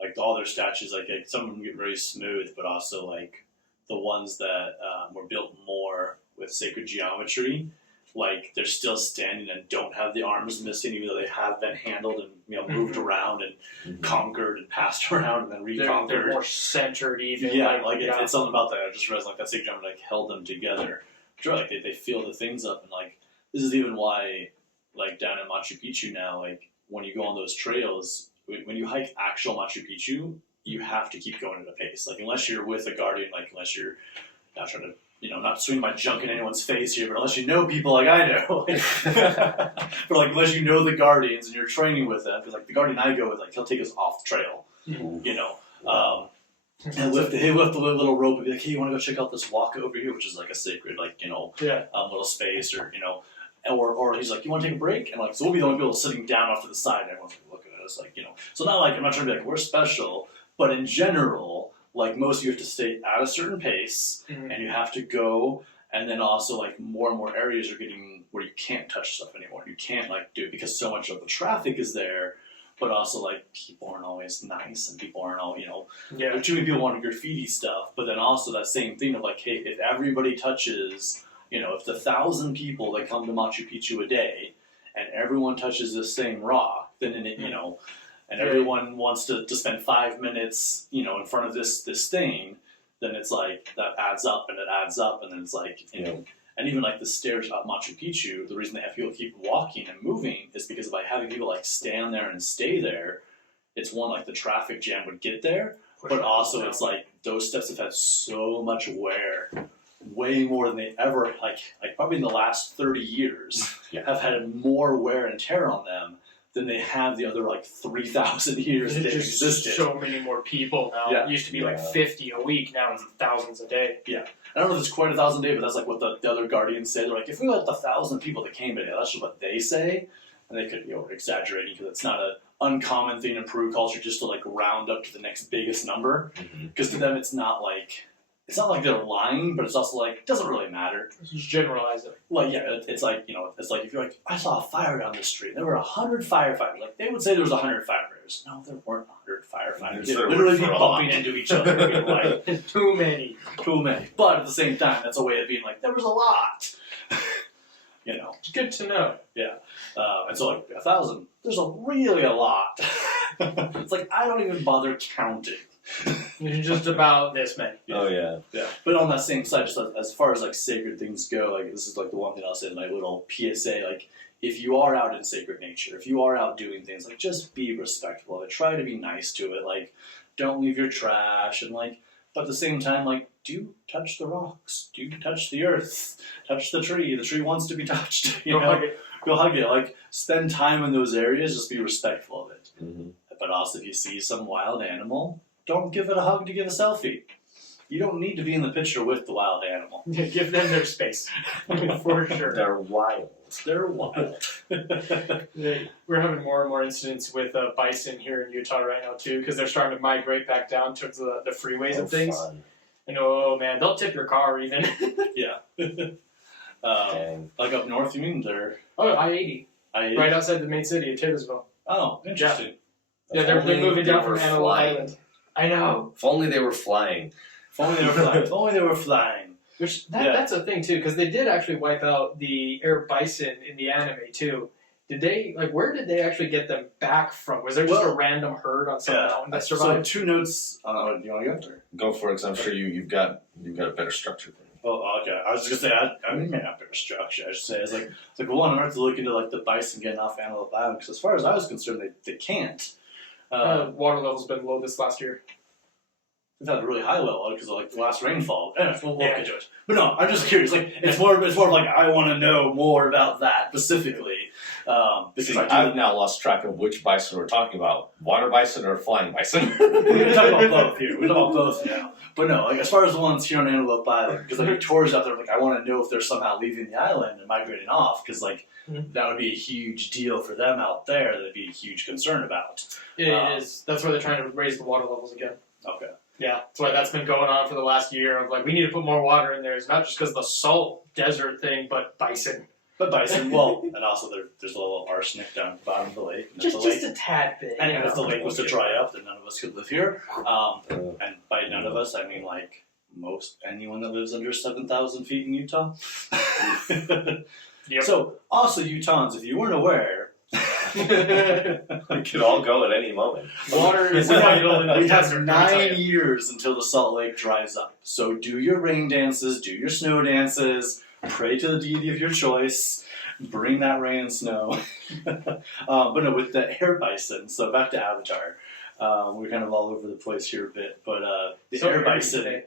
like all their statues, like some of them get very smooth, but also like the ones that were built more with sacred geometry, like they're still standing and don't have the arms missing, even though they have been handled and moved around and conquered and passed around and then reconquered. They're more centered even. Yeah, it's something about that. I just realized like that sacred geometry like held them together. Sure, like they feel the things up, and like this is even why, like down in Machu Picchu now, like when you go on those trails, when you hike actual Machu Picchu, you have to keep going at a pace. Like unless you're with a guardian, like unless you're not trying to, not swing my junk in anyone's face here, but unless you know people like I know, but like unless you know the guardians and you're training with them, because like the guardian I go with, like he'll take us off the trail, and he'll lift the little rope and be like, hey, you want to go check out this walk over here, which is like a sacred, like little space, or he's like, you want to take a break, and like so we'll be the only people sitting down off to the side, and everyone's like looking at it's like, so not like, I'm not trying to be like, we're special, but in general, like most of you have to stay at a certain pace, Mhm. and you have to go, and then also like more and more areas are getting where you can't touch stuff anymore. You can't like do it because so much of the traffic is there, but also like people aren't always nice, and people aren't all, Yeah. too many people want to graffiti stuff, but then also that same thing of like, hey, if everybody touches, if the 1,000 people that come to Machu Picchu a day, and everyone touches this same rock, then and everyone wants to spend 5 minutes, in front of this thing, then it's like that adds up and it adds up, and then it's like, and even like the stairs up Machu Picchu, the reason they have people keep walking and moving is because by having people like stand there and stay there, it's one, like the traffic jam would get there, but also it's like those steps have had so much wear, way more than they ever, like probably in the last 30 years, have had more wear and tear on them than they have the other like 3,000 years they've There's existed. so many more people now. Yeah. It used to be like 50 a week, now it's thousands a day. I don't know if it's quite 1,000 a day, but that's like what the other Guardians say. They're like, if we let the 1,000 people that came today, that's just what they say, and they could, exaggerate because it's not an uncommon thing in Peru culture just to like round up to the next biggest number. Because to them, it's not like they're lying, but it's also like it doesn't really matter. Just generalize it. Like it's like it's like if you're like, I saw a fire down the street, there were 100 firefighters. Like they would say there was 100 firefighters. No, there weren't 100 firefighters. They literally be bumping into each other. And like, Too many. But at the same time, that's a way of being like, there was a lot. It's good to know. And so like 1,000, there's really a lot. It's like I don't even bother counting. It's just about this many. Oh yeah. But on that same side, just as far as like sacred things go, like this is like the one thing I'll say in my little PSA, like if you are out in sacred nature, if you are out doing things, like just be respectful of it. Try to be nice to it. Like don't leave your trash, and like, but at the same time, like do touch the rocks, do touch the earth, touch the tree. The tree wants to be touched. Go hug it. Go hug it. Like spend time in those areas. Just be respectful of it. Mm-hmm. But also, if you see some wild animal, don't give it a hug to give a selfie. You don't need to be in the picture with the wild animal. Give them their space. For sure. They're wild. They're wild. We're having more and more incidents with bison here in Utah right now too, because they're starting to migrate back down towards the freeways and things. Fun. And oh man, they'll tip your car even. Like up north, you mean? They're I-80, right outside the main city of Taylorsville. Oh, interesting. Yeah, they're moving down from Antelope flying. Island. I know. If only they were flying. If only they were flying. If only they were flying. Which that's a thing too, because they did actually wipe out the air bison in the anime too. Did they where did they actually get them back from? Was there just a random herd on some mountain that survived? So 2 notes. Do you want to go? Go for it, because I'm sure you've got a better structure than me. Oh, okay. I was just gonna say, I mean, maybe not better structure. I should say it's like one, I'm going to have to look into like the bison getting off Antelope Island, because as far as I was concerned, they can't. Water level's been low this last year. We've had a really high level because of like the last rainfall. Anyways, we'll look into it. But no, I'm just curious. Like it's more of like I want to know more about that specifically. Because See, I've now lost track of which bison we're talking about: water bison or flying bison. We're gonna talk about both here. We're talking about both now. But no, like as far as the ones here on Antelope Island, because like tours out there, like I want to know if they're somehow leaving the island and migrating off, because like that would be a huge deal for them out there. That'd be a huge concern about. It is. That's why they're trying to raise the water levels again. Okay. Yeah, that's why that's been going on for the last year. Of like, we need to put more water in there. It's not just because of the salt desert thing, but bison. But bison, well, and also there's a little arsenic down at the bottom of the lake. And Just a tad bit. And if the lake was to dry up, then none of us could live here. And by none of us, I mean like anyone that lives under 7,000 feet in Utah. Yep. So, also Utahns, if you weren't aware, We could all go at any moment. Water is vital in the we have desert. 9 years until the Salt Lake dries up. So do your rain dances, do your snow dances, pray to the deity of your choice, bring that rain and snow. But no, with the air bison, so back to Avatar. We're kind of all over the place here a bit, but the air bison,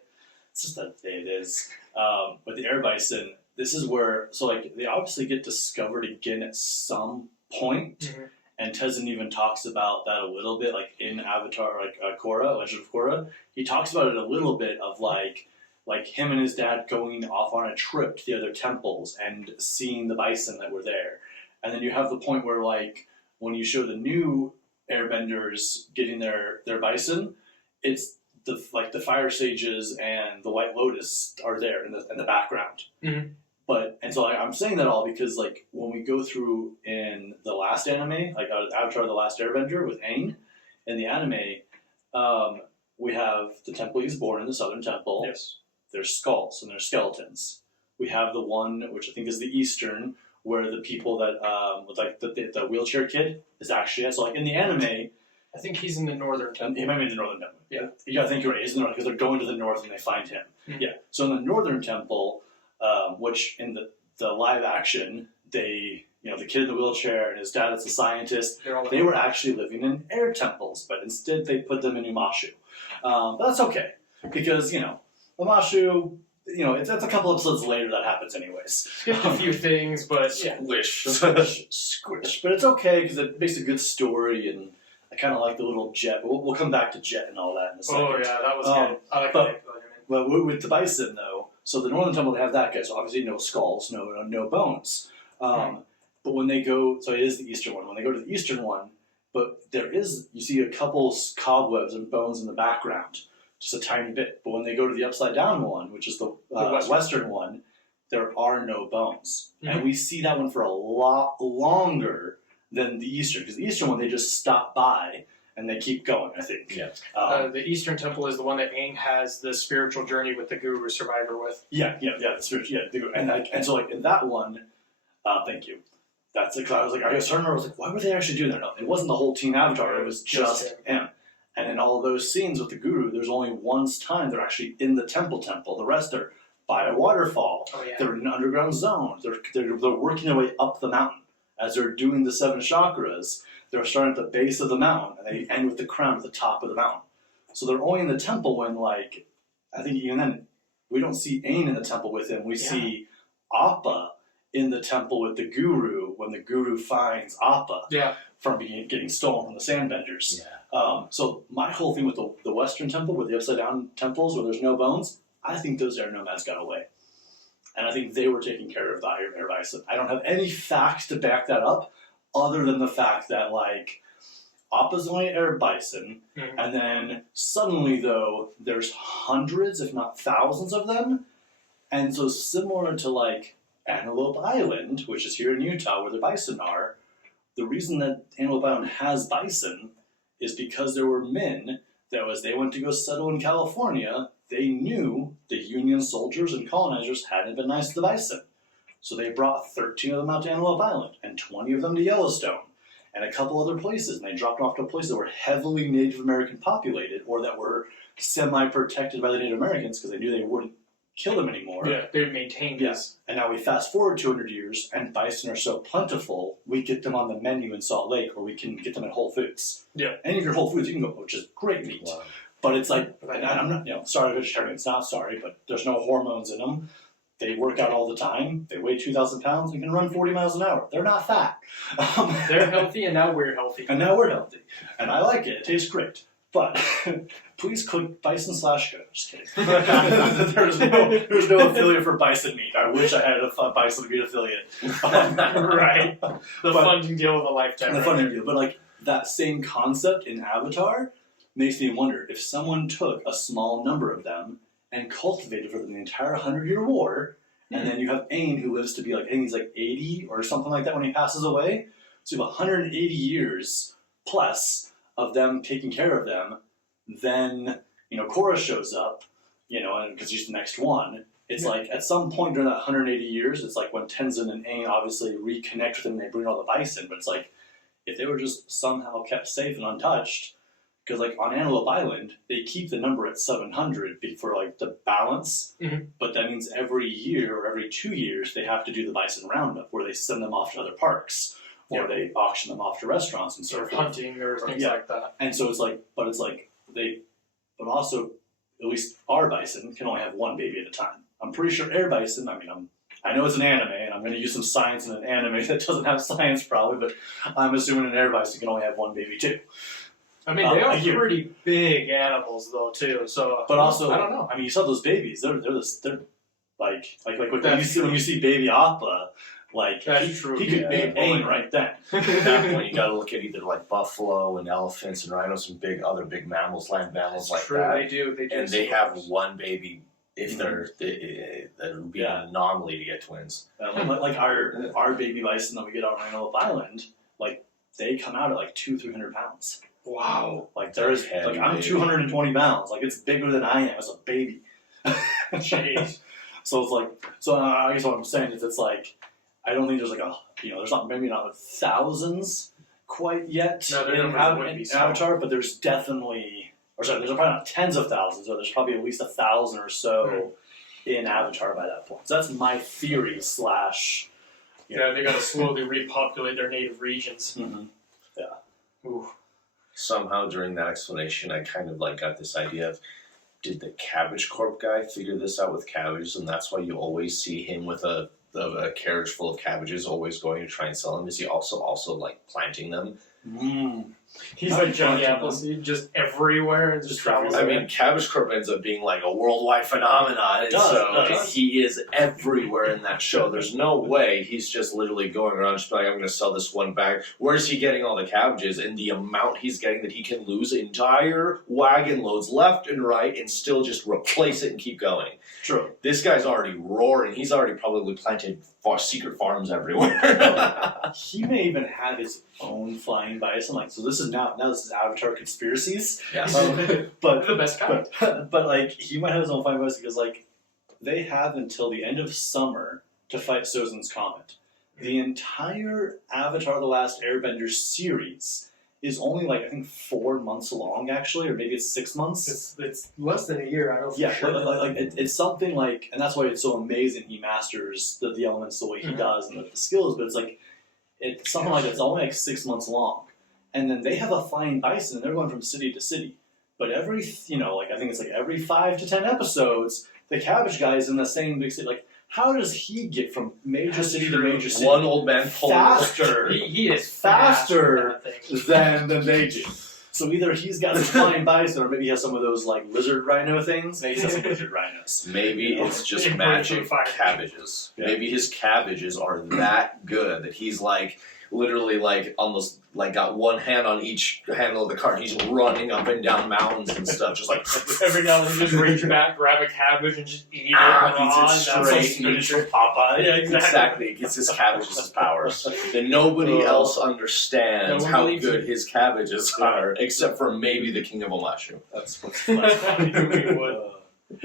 it's just that it is. But the air bison, this is where, so like they obviously get discovered again at some point. Mm-hmm. And Tezzin even talks about that a little bit, like in Avatar, like Korra, Legend of Korra. He talks about it a little bit of like him and his dad going off on a trip to the other temples and seeing the bison that were there. And then you have the point where like when you show the new airbenders getting their bison, it's the fire sages and the White Lotus are there in the background. Mm-hmm. But and so I'm saying that all because like when we go through in the last anime, like Avatar: The Last Airbender with Aang, in the anime, we have the temple he's born in, the Southern Temple. Yes. There's skulls and there's skeletons. We have the one which I think is the Eastern, where the people that with like the wheelchair kid is actually so like in the anime. I think he's in the Northern Temple. He might be in the Northern Temple. Yeah. I think you're right. He's in the North because they're going to the north and they find him. Mm-hmm. Yeah. So in the Northern Temple, which in the live action, the kid in the wheelchair and his dad is a scientist, they were actually living in air temples, but instead they put them in Umashu. But that's okay because Umashu. It's a couple episodes later that happens anyways. Skipped a few things, but Squish. But it's okay because it makes a good story, and I kind of like the little Jet. But we'll come back to Jet and all that in a second. Oh yeah, that was good. I like that. But with the bison though, so the Northern Temple they have that guy. So obviously no skulls, no bones. But when they go, so it is the Eastern one. When they go to the Eastern one, but you see a couple cobwebs and bones in the background. Just a tiny bit. But when they go to the upside down one, which is the Western one, there are no bones. Mm-hmm. And we see that one for a lot longer than the Eastern. Because the Eastern one, they just stop by and they keep going, I think. Yeah. The Eastern Temple is the one that Aang has the spiritual journey with the Guru Survivor with. The spiritual, and so like in that one, thank you. That's like, I was starting to remember, why were they actually doing that? No, it wasn't the whole Team Avatar, it was just him. And in all of those scenes with the Guru, there's only one time they're actually in the temple. The rest are by a waterfall. Oh, yeah. They're in an underground zone. They're working their way up the mountain. As they're doing the 7 chakras, they're starting at the base of the mountain, and they end with the crown at the top of the mountain. So they're only in the temple when, I think even then, we don't see Aang in the temple with him. We see Appa in the temple with the Guru when the Guru finds Appa from getting stolen from the Sandbenders. Yeah. So my whole thing with the Western Temple, with the upside down temples where there's no bones, I think those air nomads got away. And I think they were taking care of the air bison. I don't have any facts to back that up other than the fact that, Appa's only air bison, and then suddenly, though, there's hundreds, if not thousands of them. And so similar to, Antelope Island, which is here in Utah where the bison are, the reason that Antelope Island has bison is because there were men that as they went to go settle in California, they knew the Union soldiers and colonizers hadn't been nice to the bison. So they brought 13 of them out to Antelope Island and 20 of them to Yellowstone and a couple other places. And they dropped off to places that were heavily Native American populated or that were semi-protected by the Native Americans because they knew they wouldn't kill them anymore. Yeah, they maintained this. And now we fast forward 200 years, and bison are so plentiful, we get them on the menu in Salt Lake, or we can get them at Whole Foods. Yeah. Any of your Whole Foods, you can go, which is great meat. Wow. But it's and I'm not, sorry, vegetarians, not sorry, but there's no hormones in them. They work out all the time. They weigh 2,000 pounds and can run 40 miles an hour. They're not fat. They're healthy, and now we're healthy. And I like it. It tastes great. But please click bison / go. Just kidding. there's no affiliate for bison meat. I wish I had a bison meat affiliate. Right. The funding deal of a lifetime. The funding deal. But that same concept in Avatar makes me wonder if someone took a small number of them and cultivated for them the entire 100-year war, and then you have Aang who lives to be I think he's 80 or something like that when he passes away. So you have 180 years plus of them taking care of them, then, Korra shows up, and because she's the next one. It's at some point during that 180 years, it's when Tenzin and Aang obviously reconnect with them and they bring all the bison, but it's if they were just somehow kept safe and untouched, because on Antelope Island, they keep the number at 700 for the balance, but that means every year or every 2 years, they have to do the bison roundup where they send them off to other parks. Or they auction them off to restaurants and so forth. Hunting or things like that. And so but also, at least our bison can only have one baby at a time. I'm pretty sure air bison, I know it's an anime, and I'm going to use some science in an anime that doesn't have science probably, but I'm assuming an air bison can only have one baby too. They are pretty big animals though too, so. But also, I don't know. You saw those babies, they're when you see baby Appa, Like That's true. he could Yeah. make Aang right then. At that point, you got to look at either like buffalo and elephants and rhinos and other big mammals, land mammals like True, that. they do. And they have one baby. If that would be an anomaly to get twins. Like our baby bison that we get on Randolph Island, like they come out at like 200-300 pounds. Wow. Like there's Heavy like I'm baby. 220 pounds. Like it's bigger than I am as a baby. Jeez. So it's like I guess what I'm saying is it's like I don't think there's like there's not maybe not thousands quite yet No, there in, definitely would be in some. Avatar, but there's definitely there's probably not tens of thousands, or there's probably at least 1,000 or so in Avatar by that point. So that's my theory / Yeah, they gotta slowly repopulate their native regions. Mm-hmm. Ooh. Somehow during that explanation, I kind of like got this idea of, did the Cabbage Corp guy figure this out with cabbages, and that's why you always see him with a carriage full of cabbages, always going to try and sell them? Is he also like planting them? He's Not like Johnny planting Appleseed, just everywhere and just travels. I mean, Cabbage Corp ends up being like a worldwide phenomenon, and does. he is everywhere in that show. There's no way he's just literally going around just like, I'm going to sell this one bag. Where's he getting all the cabbages? And the amount he's getting that he can lose entire wagon loads left and right and still just replace it and keep going. True. This guy's already roaring. He's already probably planted secret farms everywhere. He may even have his own flying bison. Like, so this is now this is Avatar conspiracies. Yes. But the best kind. but like he might have his own flying bison because like they have until the end of summer to fight Sozin's Comet. The entire Avatar: The Last Airbender series is only like I think 4 months long actually, or maybe it's 6 months. It's less than a year. I don't know. Yeah, for sure. it's something like, and that's why it's so amazing. He masters the elements the way he does and the skills, but it's like it's something like it's only like 6 months long, and then they have a flying bison and they're going from city to city. But every like I think it's like every 5 to 10 episodes, the cabbage guy is in the same big city. Like, how does he get from major city to major city? One old man pulling faster. He is Faster fast. than they do. So either he's got some flying bison, or maybe he has some of those like lizard rhino things. Maybe he has some lizard rhinos. Maybe it's just Big magic fire. cabbages. Yeah. Maybe his cabbages are that good that he's like literally like almost like got one hand on each handle of the cart. He's running up and down mountains and stuff, just like Every now and then, just reach back, grab a cabbage, and just eat it. eats it That's straight. so Finish with Popeye. Yeah, exactly. exactly. It gets his cabbages his powers. And nobody else understands No one how believes good it. his cabbages are, except for maybe the King of Omashu. That's what's funny. We would.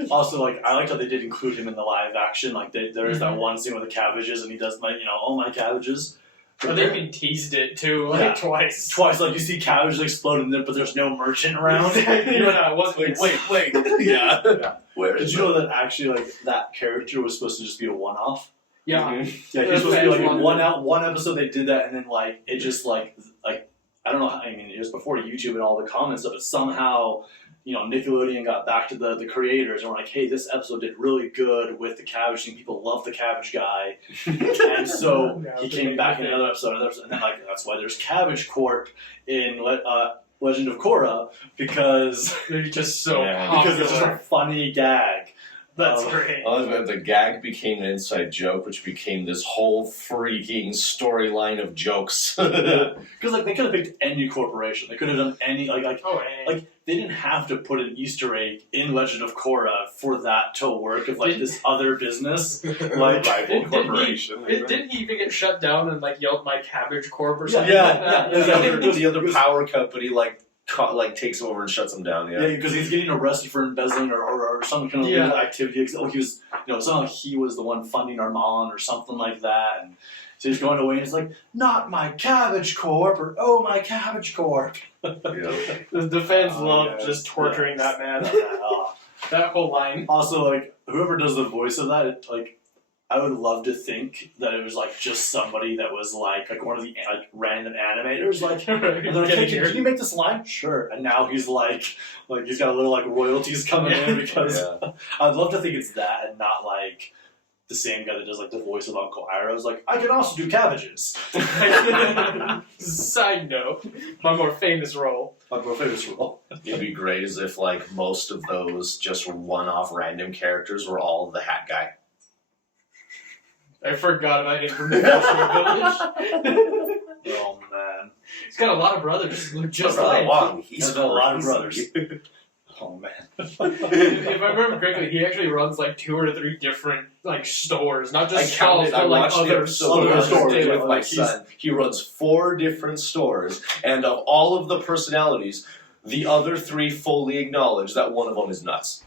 Also, like I liked how they did include him in the live action. Like there is that one scene with the cabbages, and he does like oh my cabbages. But they even teased it too, like Yeah. twice. Twice, like you see cabbages explode in there, but there's no merchant around. Yeah, it wasn't. Wait. Yeah. Where Did is you know that actually, like that character was supposed to just be a one-off? Yeah. Yeah, he That's was supposed to be what like I one episode. They did that, and then like it just like I don't know. I mean, it was before YouTube and all the comments of it. Somehow, Nickelodeon got back to the creators and were like, "Hey, this episode did really good with the cabbage thing. People love the cabbage guy," and so Yeah, he it's a came big back in thing. another episode, and then like that's why there's Cabbage Corp in Legend of Korra because They're just so because it's just a popular. funny gag. That's great. The gag became an inside joke, which became this whole freaking storyline of jokes. Because like they could have picked any corporation. They could have done any Oh, and like they didn't have to put an Easter egg in Legend of Korra for that to work. Of like this other business, like rival corporation. Didn't he even get shut down and like yelled "My Cabbage Corp" or Yeah, something? yeah, like that? yeah. the other power company takes over and shuts him down. yeah, because he's getting arrested for embezzling or some kind of Yeah. illegal activity. Oh, he was somehow he was the one funding Armand or something like that, and so he's going away and it's like, not my Cabbage Corp or oh my Cabbage Corp. The fans love yeah. just torturing that man. That whole line. Also, like whoever does the voice of that, I would love to think that it was like just somebody that was like one of the random animators, like, and they're like, hey, can you make this line? Sure. And now he's like he's got a little like royalties coming in because I'd love to think it's that and not like the same guy that does like the voice of Uncle Iroh's like, I can also do cabbages. Side note, my more famous role. My more famous role. It'd be great as if like most of those just one-off random characters were all the hat guy. I forgot about him from the fishing village. Oh man, He's got a lot of brothers who look just Brother like. Wong, he's got a lot of crazy. brothers. Oh man. If I remember correctly, he actually runs like 2 or 3 different like stores, not I just stalls, counted. I but like watched the other episode other stores. stores, with yeah, my like he's- son. He runs 4 different stores, and of all of the personalities, the other 3 fully acknowledge that one of them is nuts.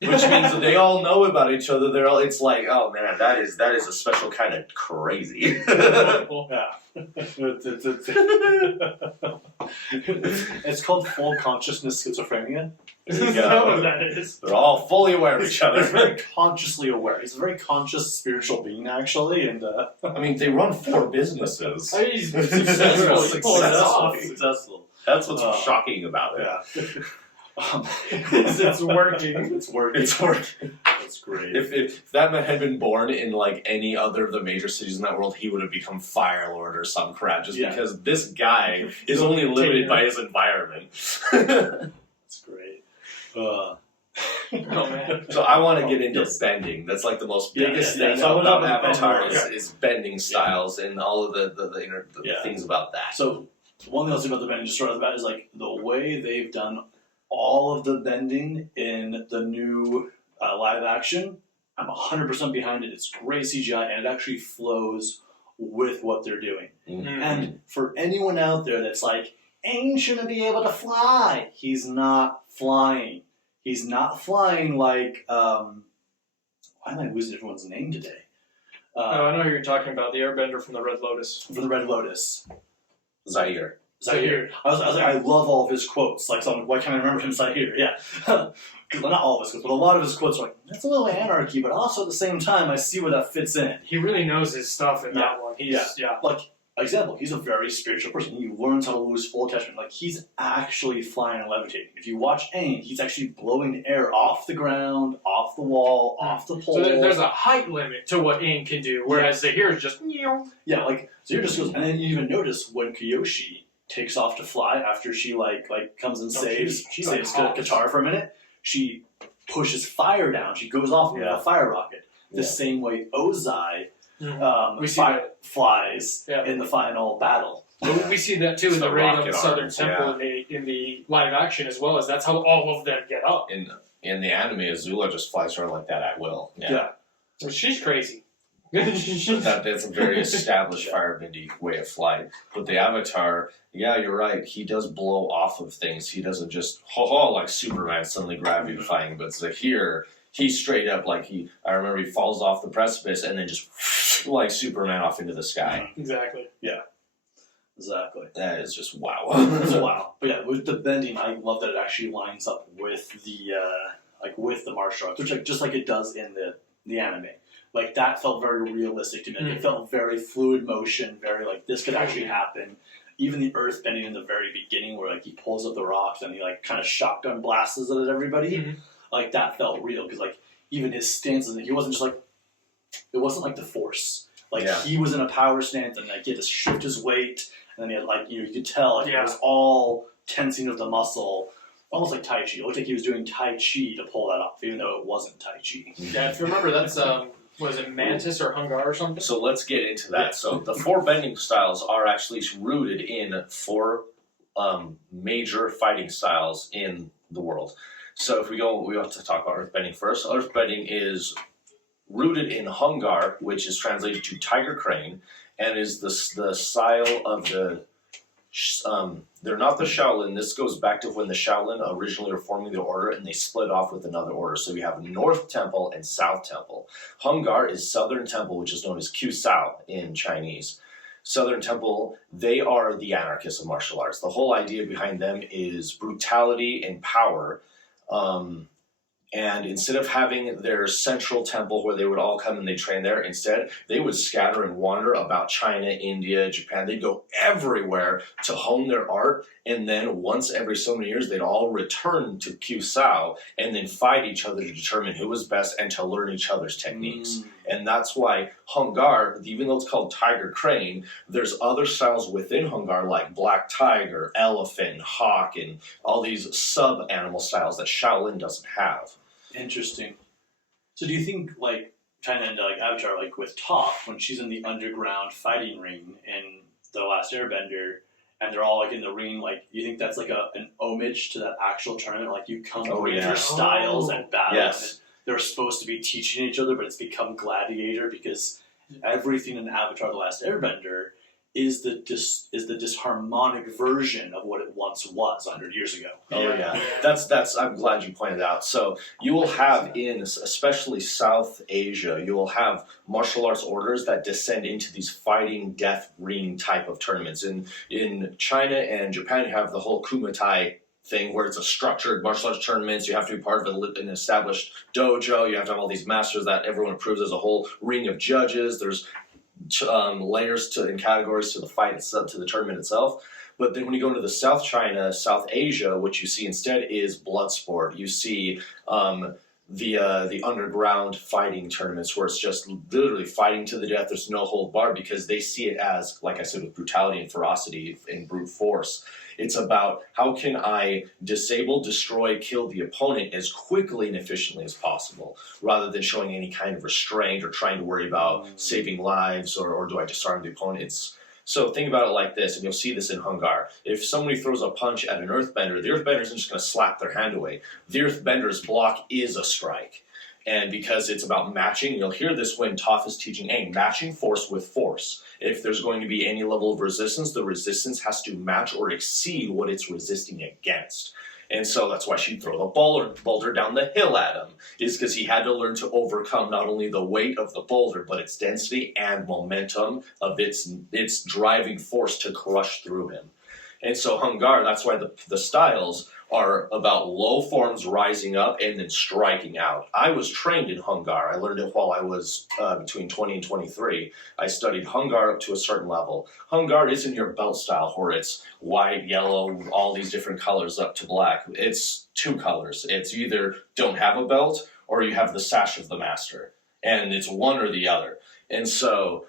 Which means that they all know about each other. They're all. It's like, oh man, that is a special kind of crazy. Yeah. It's called full consciousness schizophrenia. Is that what that is? They're all fully aware of each He's other. very consciously aware. He's a very conscious spiritual being, actually, and I mean, they run 4 businesses. I mean, he's successful. He pulls it off. Successful. That's what's Oh. shocking about it. Yeah. It's working. It's working. It's working. That's great. If that man had been born in like any other of the major cities in that world, he would have become Fire Lord or some crap. Just Yeah. because this guy is only limited by his environment. That's great. Oh man. So I want to get into Yes. bending. That's like the most Yeah, biggest yeah, yeah. thing So I would about love to Avatar bend more. is bending styles and all of the Yeah. things about that. So one thing I'll say about the bending, just right off the bat, is like the way they've done all of the bending in the new live action. I'm 100% behind it. It's great CGI and it actually flows with what they're doing. Mhm. And for anyone out there that's like, Aang shouldn't be able to fly, he's not flying. He's not flying like why am I losing everyone's name today? Oh, I know who you're talking about, the Airbender from the Red Lotus. For the Red Lotus. Zaire. Zahir. I was like, I love all of his quotes. Like, so I'm like, why can't I remember him Zahir? Yeah. Because not all of his quotes, but a lot of his quotes are like, that's a little anarchy, but also at the same time, I see where that fits in. He really knows his stuff in that one. He's, yeah. Like, example, he's a very spiritual person. He learns how to lose full attachment. Like, he's actually flying and levitating. If you watch Aang, he's actually blowing the air off the ground, off the wall, off the pole. So there's a height limit to what Aang can do, whereas Zahir is just, Yeah, like, Zahir just goes, and then you even notice when Kyoshi takes off to fly after she like comes and saves she saves like hops. Qatar for a minute, she pushes fire down. She goes off with a fire rocket. The Yeah. same way Ozai We see that. flies Yeah. in the final battle. But we see that too in It's the the raid on the rocket Southern arms, Temple in the live action as well, as that's how all of them get up. In the anime, Azula just flies around like that at will. Yeah. So she's crazy. That's a very established firebendy way of flight. But the Avatar, yeah, you're right. He does blow off of things. He doesn't just like Superman suddenly gravity defying. But it's like here, he straight up I remember he falls off the precipice and then just like Superman off into the sky. Exactly. Exactly. That is just wow. So, wow. But yeah, with the bending, I love that it actually lines up with the with the martial arts, which just like it does in the anime. Like that felt very realistic to me. It felt very fluid motion, very like this could actually happen. Even the earth bending in the very beginning, where like he pulls up the rocks and he like kind of shotgun blasts it at everybody, like that felt real because like even his stances, he wasn't just like it wasn't like the Force. Like he was in a power stance and like he had to shift his weight, and then he had like you could tell like it was all tensing of the muscle. Almost like Tai Chi. It looked like he was doing Tai Chi to pull that off, even though it wasn't Tai Chi. Yeah, if you remember, that's was it Mantis or Hungar or something? So let's get into that. So the 4 bending styles are actually rooted in 4 major fighting styles in the world. So if we have to talk about earthbending first. Earthbending is rooted in Hungar, which is translated to tiger crane, and is the style of the. They're not the Shaolin. This goes back to when the Shaolin originally were forming the order and they split off with another order. So we have North Temple and South Temple. Hungar is Southern Temple, which is known as Qiu in Chinese. Southern Temple, they are the anarchists of martial arts. The whole idea behind them is brutality and power. And instead of having their central temple where they would all come and they train there, instead they would scatter and wander about China, India, Japan. They'd go everywhere to hone their art, and then once every so many years they'd all return to Qiu and then fight each other to determine who was best and to learn each other's techniques. And that's why Hungar, even though it's called Tiger Crane, there's other styles within Hungar like Black Tiger, Elephant, Hawk, and all these sub-animal styles that Shaolin doesn't have. Interesting. So do you think like kind of into like Avatar, like with Toph when she's in the underground fighting ring in the Last Airbender, and they're all like in the ring. Like, you think that's like an homage to that actual tournament? Like, you come with your styles and battle. Yes. And they're supposed to be teaching each other, but it's become Gladiator because everything in Avatar: The Last Airbender is the disharmonic version of what it once was 100 years ago. Oh yeah, that's. I'm glad you pointed out. So you will have in especially South Asia, you will have martial arts orders that descend into these fighting death ring type of tournaments. In China and Japan, you have the whole Kumite thing where it's a structured martial arts tournaments. You have to be part of an established dojo. You have to have all these masters that everyone approves. There's a whole ring of judges. There's layers and categories to the fight itself, to the tournament itself. But then when you go into the South China, South Asia, what you see instead is blood sport. You see the underground fighting tournaments where it's just literally fighting to the death. There's no hold barred because they see it as, like I said, with brutality and ferocity and brute force. It's about how can I disable, destroy, kill the opponent as quickly and efficiently as possible, rather than showing any kind of restraint or trying to worry about saving lives or do I disarm the opponent. So think about it like this, and you'll see this in Hung Gar. If somebody throws a punch at an Earthbender, the Earthbender isn't just going to slap their hand away. The Earthbender's block is a strike. And because it's about matching, you'll hear this when Toph is teaching Aang, matching force with force. If there's going to be any level of resistance, the resistance has to match or exceed what it's resisting against. And so that's why she'd throw the boulder down the hill at him, is because he had to learn to overcome not only the weight of the boulder, but its density and momentum of its driving force to crush through him. And so Hung Gar, that's why the styles are about low forms rising up and then striking out. I was trained in Hung Gar. I learned it while I was between 20 and 23. I studied Hung Gar up to a certain level. Hung Gar isn't your belt style where it's white, yellow, all these different colors up to black. It's two colors. It's you either don't have a belt or you have the sash of the master. And it's one or the other. And so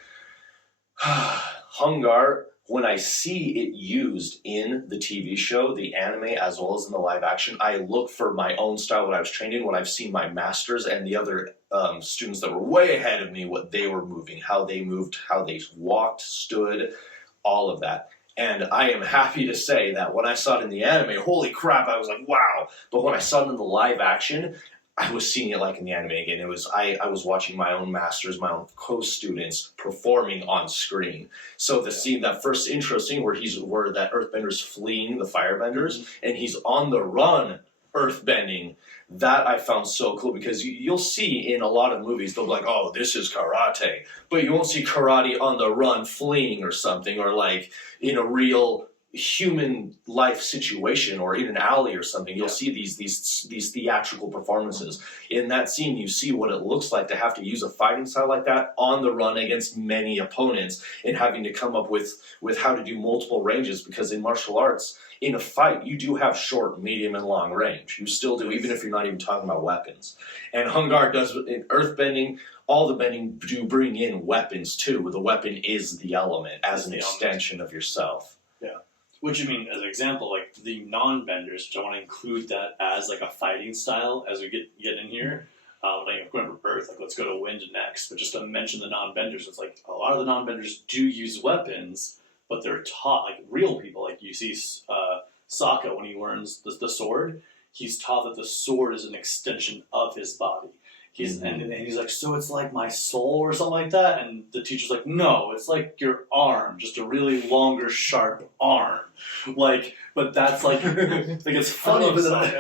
Hung Gar, when I see it used in the TV show, the anime, as well as in the live action, I look for my own style, what I was trained in, what I've seen my masters and the other students that were way ahead of me, what they were moving, how they moved, how they walked, stood, all of that. And I am happy to say that when I saw it in the anime, holy crap, I was like, wow. But when I saw it in the live action, I was seeing it like in the anime again. It was I was watching my own masters, my own co-students performing on screen. So the scene, that first intro scene where that Earthbender's fleeing the Firebenders and he's on the run earthbending, that I found so cool because you'll see in a lot of movies they'll be like, oh, this is karate, but you won't see karate on the run fleeing or something, or like in a real human life situation or in an alley or something. You'll see these theatrical performances. In that scene, you see what it looks like to have to use a fighting style like that on the run against many opponents and having to come up with how to do multiple ranges, because in martial arts, in a fight, you do have short, medium, and long range. You still do, even if you're not even talking about weapons. And Hung Gar does, in earthbending, all the bending do bring in weapons too. The weapon is the element as an extension of yourself. Which, I mean, as an example, like the non-benders, which I want to include that as like a fighting style as we get in here. Like going to Earth, like let's go to Wind next. But just to mention the non-benders, it's like a lot of the non-benders do use weapons, but they're taught like real people. Like you see Sokka when he learns the sword, he's taught that the sword is an extension of his body. And he's like, so it's like my soul or something like that? And the teacher's like, no, it's like your arm, just a really longer, sharp arm. Like, but that's like it's funny, but then like,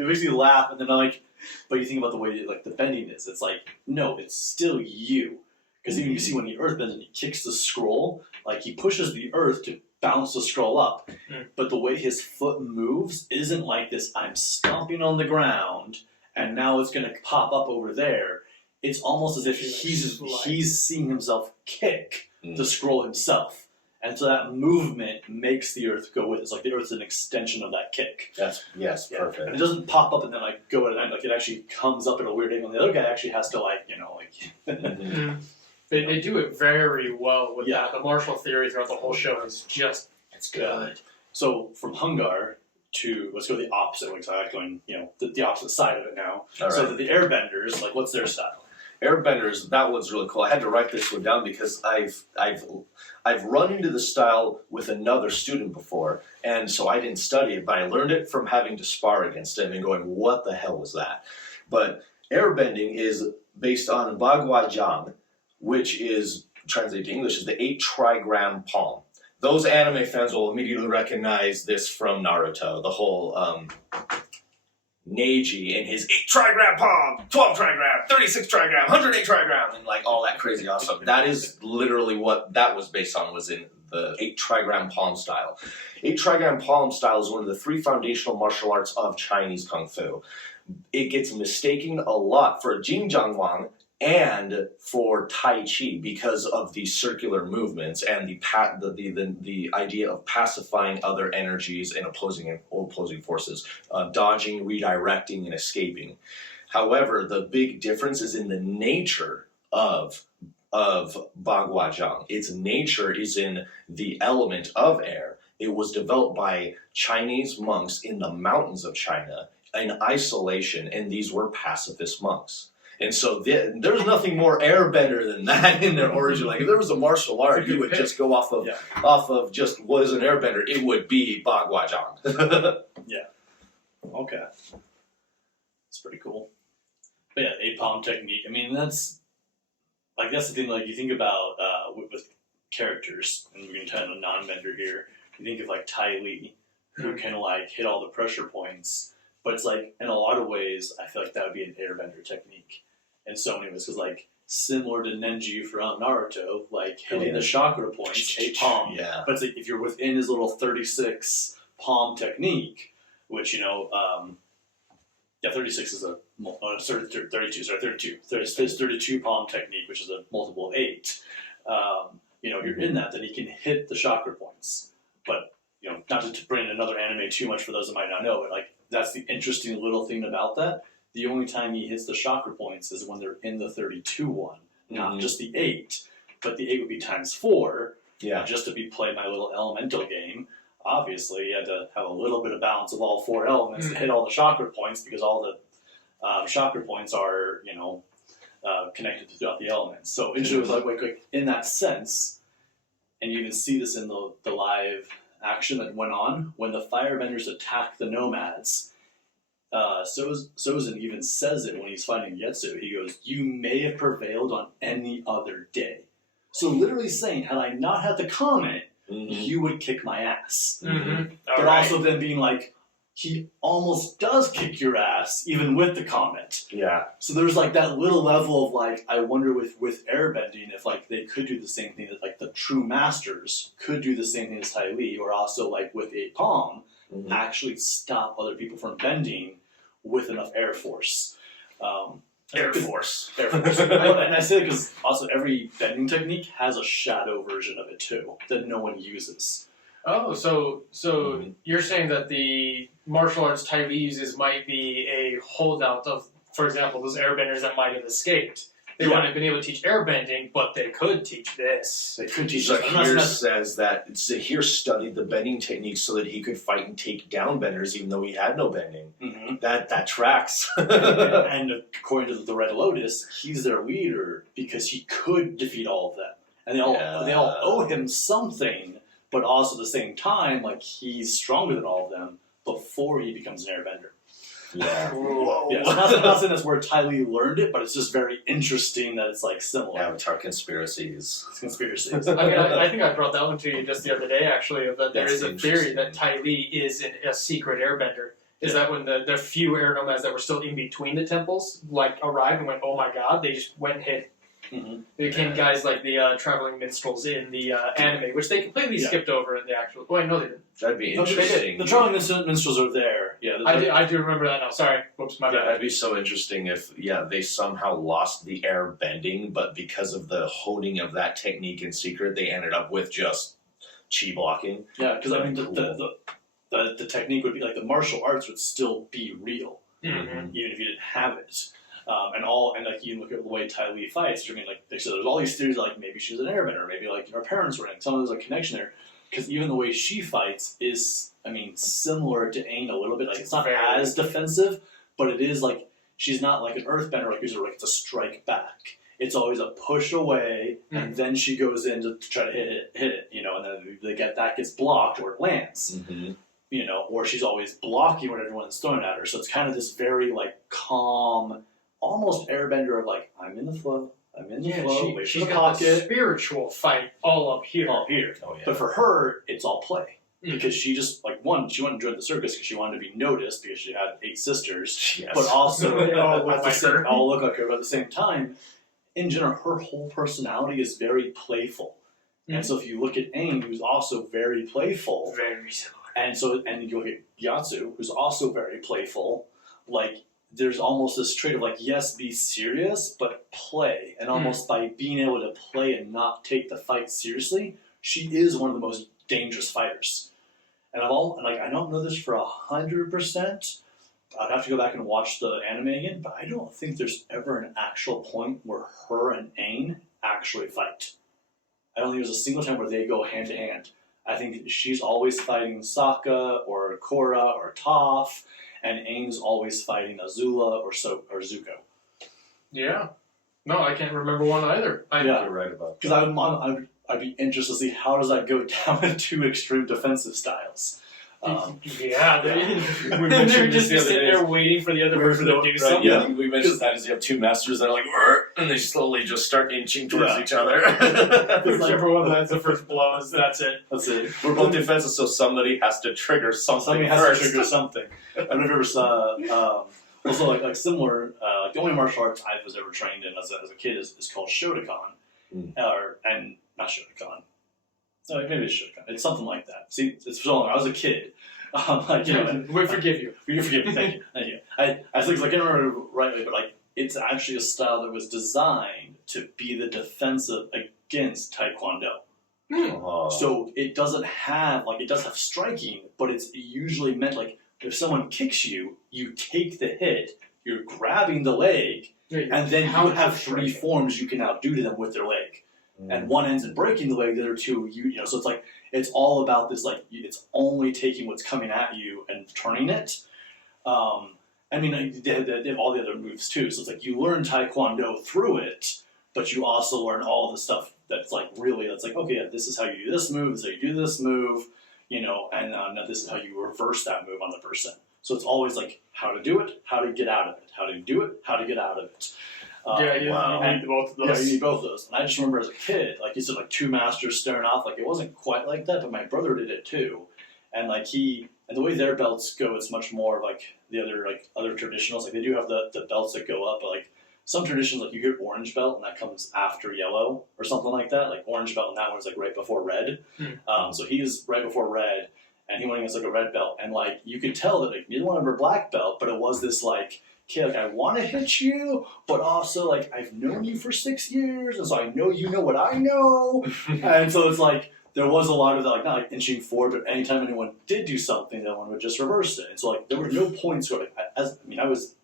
it makes me laugh. And then I'm like, but you think about the way like the bending is, it's like, no, it's still you. Because even you see when he earth bends and he kicks the scroll, like he pushes the earth to bounce the scroll up. But the way his foot moves isn't like this, I'm stomping on the ground and now it's going to pop up over there. It's almost as if he's seeing himself kick the scroll himself. And so that movement makes the earth go with it. It's like the earth's an extension of that kick. Perfect. And it doesn't pop up and then like go at it. Like it actually comes up at a weird angle. And the other guy actually has to They do it very well with that. The martial theory throughout the whole show is just, it's good. So from Hung Gar to, let's go the opposite, like so I'm going, the opposite side of it now. All right. So that the Airbenders, like what's their style? Airbenders, that one's really cool. I had to write this one down because I've run into the style with another student before, and so I didn't study it, but I learned it from having to spar against him and going, what the hell was that? But airbending is based on Baguajang, which is, translated to English, is the 8 trigram palm. Those anime fans will immediately recognize this from Naruto, the whole Neji and his 8 trigram palm, 12 trigram, 36 trigram, 108 trigram, and like all that crazy awesome. That is literally what that was based on, was in the 8 trigram palm style. 8 trigram palm style is one of the 3 foundational martial arts of Chinese Kung Fu. It gets mistaken a lot for Jingjiangwang and for Tai Chi because of the circular movements and the idea of pacifying other energies and opposing forces, dodging, redirecting, and escaping. However, the big difference is in the nature of Baguajang. Its nature is in the element of air. It was developed by Chinese monks in the mountains of China in isolation, and these were pacifist monks. And so there's nothing more airbender than that in their origin. Like if there was a martial art, you would just go off of just what is an airbender. It would be Baguajang. Yeah. Okay. It's pretty cool. But yeah, 8 palm technique. I mean, that's the thing. Like you think about with characters, and we're gonna turn on a non-bender here. You think of like Tai Li, who can like hit all the pressure points. But it's like, in a lot of ways, I feel like that would be an airbender technique. In so many ways, because like, similar to Nenji from Naruto, like hitting the chakra points, 8 palm. Yeah. But it's like, if you're within his little 36 palm technique, which, 36 is 32, sorry, 32. There's 32 palm technique, which is a multiple of 8. You're in that, then he can hit the chakra points. But, not to bring in another anime too much for those that might not know, but like, that's the interesting little thing about that. The only time he hits the chakra points is when they're in the 32 one, not just the 8. But the 8 would be times 4. Yeah. Just to play my little elemental game. Obviously, you had to have a little bit of balance of all 4 elements to hit all the chakra points, because all the chakra points are, connected throughout the elements. So it was like in that sense, and you even see this in the live action that went on when the firebenders attack the nomads. Sozin even says it when he's fighting Yetsu. He goes, "You may have prevailed on any other day." So literally saying, had I not had the comment, you would kick my ass. But also then being like, he almost does kick your ass, even with the comment. Yeah. So there's like that little level of like, I wonder with airbending if like they could do the same thing that like the true masters could do the same thing as Tai Li, or also like with 8 palm, actually stop other people from bending with enough air force. Air Force. And I say it because also every bending technique has a shadow version of it too that no one uses. Oh, so you're saying that the martial arts Tai Li uses might be a holdout of, for example, those airbenders that might have escaped. They wouldn't have been able to teach airbending, but they could teach this. They could teach. Zahir says that Zahir studied the bending technique so that he could fight and take down benders, even though he had no bending. That tracks. and according to the Red Lotus, he's their leader because he could defeat all of them, and they all owe him something. But also at the same time, like he's stronger than all of them before he becomes an airbender. Yeah. Whoa. Yeah, so I'm not saying that's where Tai Li learned it, but it's just very interesting that it's like similar. Avatar conspiracies. It's conspiracies. I mean, I think I brought that one to you just the other day, actually, of that there is a theory that Tai Li is a secret airbender. Is that when the few air nomads that were still in between the temples, like, arrived and went, oh my god, they just went and hid. They became guys like the traveling minstrels in the anime, which they completely skipped over in the actual... Wait, no, they didn't. That'd be interesting. The traveling minstrels are there. Yeah, I do remember that now. Sorry. Whoops, my bad. That'd be so interesting if, they somehow lost the air bending, but because of the honing of that technique in secret, they ended up with just chi blocking. Yeah, because I mean, the technique would be like the martial arts would still be real, even if you didn't have it. And like you look at the way Tai Li fights, I mean, like they said, there's all these theories like maybe she was an airbender, maybe like her parents were in. Some of there's a connection there, because even the way she fights is, I mean, similar to Aang a little bit. Like it's not as defensive, but it is like she's not like an earthbender, like usually like it's a strike back. It's always a push away, and then she goes in to try to hit it, you know, and then that gets blocked or it lands, you know, or she's always blocking when everyone's throwing at her. So it's kind of this very like calm, almost airbender of like, I'm in the flow, I'm in the flow, wait for she's the got pocket. the spiritual fight all up here. All here. Oh, yeah. But for her, it's all play. Because she just, like, one, she went and joined the circus because she wanted to be noticed because she had 8 sisters. Yes. But also, They all look like her. all look like her. But at the same time, in general, her whole personality is very playful. And so if you look at Aang, who's also very playful. Very similar. And you look at Gyatso, who's also very playful. Like, there's almost this trait of, like, yes, be serious, but play. And almost by being able to play and not take the fight seriously, she is one of the most dangerous fighters. And I don't know this for 100%. I'd have to go back and watch the anime again, but I don't think there's ever an actual point where her and Aang actually fight. I don't think there's a single time where they go hand to hand. I think she's always fighting Sokka or Korra or Toph, and Aang's always fighting Azula or Zuko. Yeah. No, I can't remember one either. You're right about that. Because I'd be interested to see how does that go down in 2 extreme defensive styles. They're mentioned just this the other sitting day. there waiting for the other person to do something. Yeah, we mentioned that as you have 2 masters that are like, "Rrr," and they slowly just start inching towards each other. Whichever one lands the first blows, that's it. That's it. We're both defensive, so somebody has to trigger something Somebody has first. to trigger something. I don't know if you ever saw, also like similar, the only martial arts I was ever trained in as a kid is called Shotokan. And not Shotokan. No, maybe it's Shotokan. It's something like that. See, it's so long. I was a kid. We forgive you. You forgive me. Thank you. Thank you. I think I can't remember rightly, but like it's actually a style that was designed to be the defensive against Taekwondo. Oh. So it doesn't have it does have striking, but it's usually meant like if someone kicks you, you take the hit, you're grabbing the leg, and then you have 3 forms you can now do to them with their leg. And one ends in breaking the leg, the other 2, you know. So it's like it's all about this. Like it's only taking what's coming at you and turning it. I mean, they have all the other moves too. So it's like you learn Taekwondo through it, but you also learn all the stuff that's like really that's like okay, yeah, this is how you do this move. This is how you do this move. You know, and now this is how you reverse that move on the person. So it's always like how to do it, how to get out of it, how to do it, how to get out of it. You need both of those. Yeah, you need both of those. And I just remember as a kid, like you said, like 2 masters staring off. Like it wasn't quite like that, but my brother did it too. And like and the way their belts go, it's much more like the other traditionals. Like they do have the belts that go up, but like some traditions, like you hear orange belt and that comes after yellow or something like that. Like orange belt and that one's like right before red. So he's right before red, and he went against like a red belt, and like you could tell that like neither one of them were black belt, but it was this like. Okay, like I want to hit you, but also like I've known you for 6 years, and so I know you know what I know, and so it's like there was a lot of that, like not like inching forward, but anytime anyone did do something, that one would just reverse it, and so like there were no points where like, I was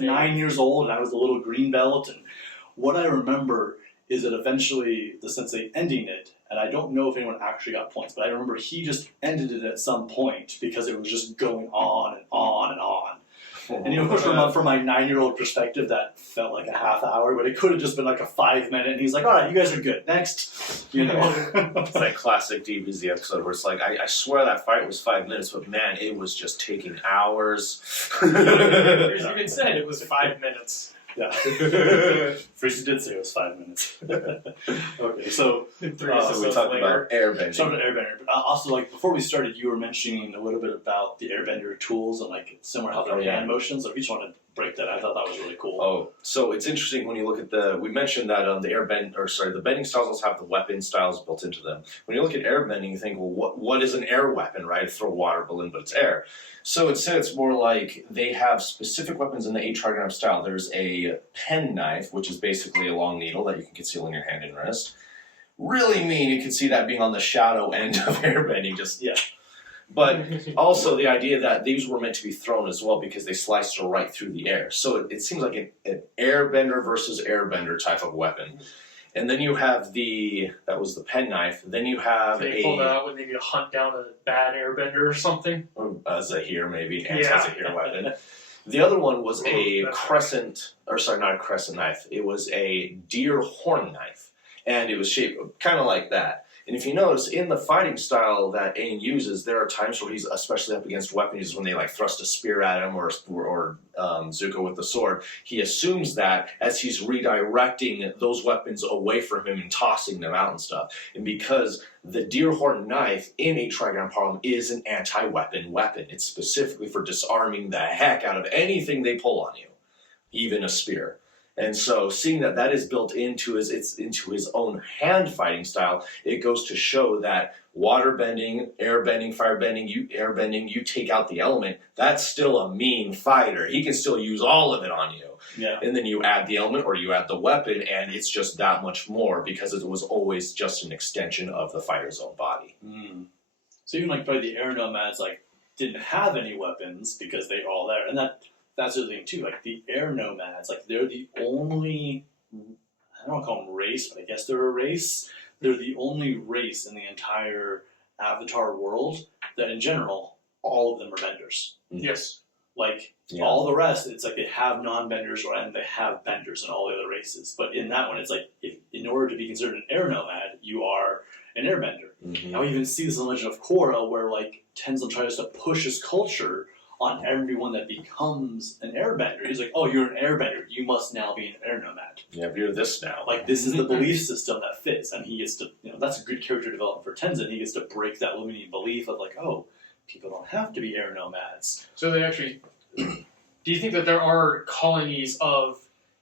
9 years old, and I was a little green belt, and what I remember is that eventually the sensei ending it, and I don't know if anyone actually got points, but I remember he just ended it at some point because it was just going on and on and on. And of course, from my 9-year-old perspective, that felt like a half hour, but it could have just been like a 5 minute. And he's like, "All right, you guys are good. Next." You know, it's like classic DBZ episode where it's like, I swear that fight was 5 minutes, but man, it was just taking hours. You even said it was 5 minutes. Yeah. Freezy did say it was 5 minutes. Okay, so we talked about airbending. Something airbender. But also, like before we started, you were mentioning a little bit about the airbender tools and like similar how their hand motions. So if you just want to break that, I thought that was really cool. Oh, so it's interesting when you look at we mentioned that the bending styles also have the weapon styles built into them. When you look at airbending, you think, well, what is an air weapon, right? Throw a water balloon, but it's air. So instead, it's more like they have specific weapons in the 8-trigram style. There's a pen knife, which is basically a long needle that you can conceal in your hand and wrist. Really mean, you can see that being on the shadow end of airbending, But also the idea that these were meant to be thrown as well because they sliced right through the air. So it seems like an airbender versus airbender type of weapon. And then you have that was the pen knife. Then you have they pull that out when they need to hunt down a bad airbender or something. A Zahir maybe, as a Zahir weapon. The other one was a That's crescent, or sorry, not a crescent knife. It was a deer horn knife, and it was shaped kind of like that. And if you notice, in the fighting style that Aang uses, there are times where he's, especially up against weapon users, when they like thrust a spear at him or Zuko with the sword, he assumes that as he's redirecting those weapons away from him and tossing them out and stuff. And because the deer horn knife in a Trigon Parlem is an anti-weapon weapon, it's specifically for disarming the heck out of anything they pull on you, even a spear. And so, seeing that that is built into his own hand fighting style, it goes to show that water bending, air bending, fire bending, you take out the element, that's still a mean fighter. He can still use all of it on you. Yeah. And then you add the element or you add the weapon, and it's just that much more because it was always just an extension of the fighter's own body. Mm. So even like probably the air nomads like didn't have any weapons because they were all there, and that's the other thing too. Like the air nomads, like they're the only, I don't want to call them race, but I guess they're a race. They're the only race in the entire Avatar world that, in general, all of them are benders. Yes. Like Yeah. all the rest, it's like they have non-benders and they have benders in all the other races. But in that one, it's like in order to be considered an air nomad, you are an airbender. Mm-hmm. Now we even see this in Legend of Korra, where like Tenzin tries to push his culture on everyone that becomes an airbender. He's like, "Oh, you're an airbender. You must now be an air nomad. Yeah, you're this now. Like this is the belief system that fits." And he gets to, that's a good character development for Tenzin. He gets to break that limiting belief of like, "Oh, people don't have to be air nomads." So they actually. Do you think that there are colonies of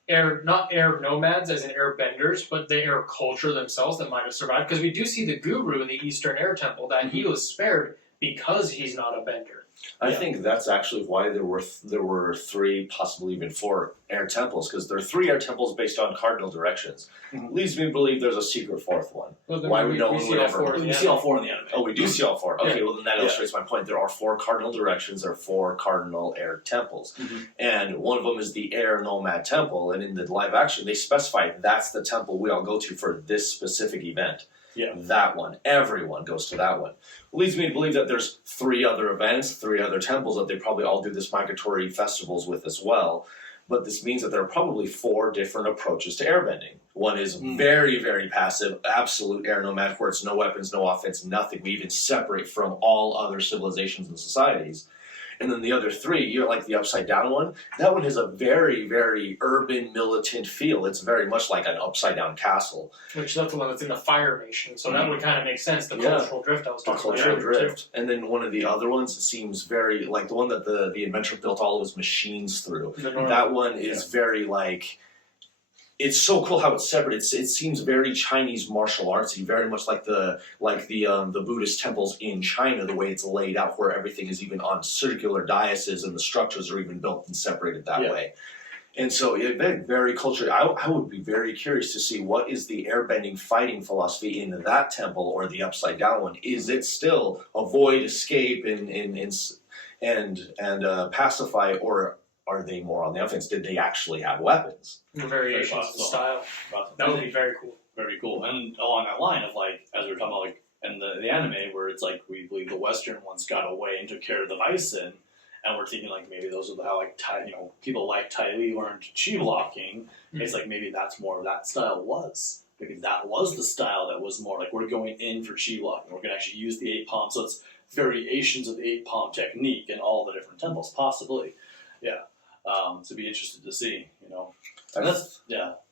not air nomads as in air benders, but the air culture themselves that might have survived? Because we do see the guru in the Eastern Air Temple that he was spared because he's not a bender. I think that's actually why there were three, possibly even four air temples, because there are three air temples based on cardinal directions. Mm-hmm. Leads me to believe there's a secret fourth one. Well, Why would no one see would all ever? four in the We see all anime. four in the anime. Oh, we do see all four. Okay, Yeah. well then that illustrates my point. There are four cardinal directions. There are four cardinal air temples, Mhm. and one of them is the air nomad temple. And in the live action, they specify that's the temple we all go to for this specific event. Yeah. That one. Everyone goes to that one. Leads me to believe that there's three other events, three other temples that they probably all do this migratory festivals with as well. But this means that there are probably four different approaches to airbending. One is very, very passive, absolute air nomad, where it's no weapons, no offense, nothing. We even separate from all other civilizations and societies. And then the other three, you're like the upside down one. That one has a very, very urban, militant feel. It's very much like an upside down castle. Which that's the one that's in the Fire Nation, so that would kind of make sense. The Yeah. cultural drift I was The talking about. cultural earlier, too. drift. And then one of the other ones seems very, like the one that the inventor built all of his machines through. The North- That one is very like, it's so cool how it's separate. It seems very Chinese martial artsy, very much like the Buddhist temples in China, the way it's laid out, where everything is even on circular daises and the structures are even built and separated that way. And so it very cultural. I would be very curious to see what is the airbending fighting philosophy in that temple or the upside down one. Is it still avoid, escape, and pacify, or are they more on the offense? Did they actually have weapons? The variations of possible. style. That would be very cool. Very cool. And along that line of like, as we were talking about like in the anime, where it's like we believe the Western ones got away and took care of the Bison, and we're thinking like maybe those are how like people like Ty Lee learned chi blocking. It's like maybe that's more of that style was. Maybe that was the style that was more like we're going in for chi blocking. We're going to actually use the 8 palm. So it's variations of the 8 palm technique in all the different temples, possibly. Yeah. To be interested to see, And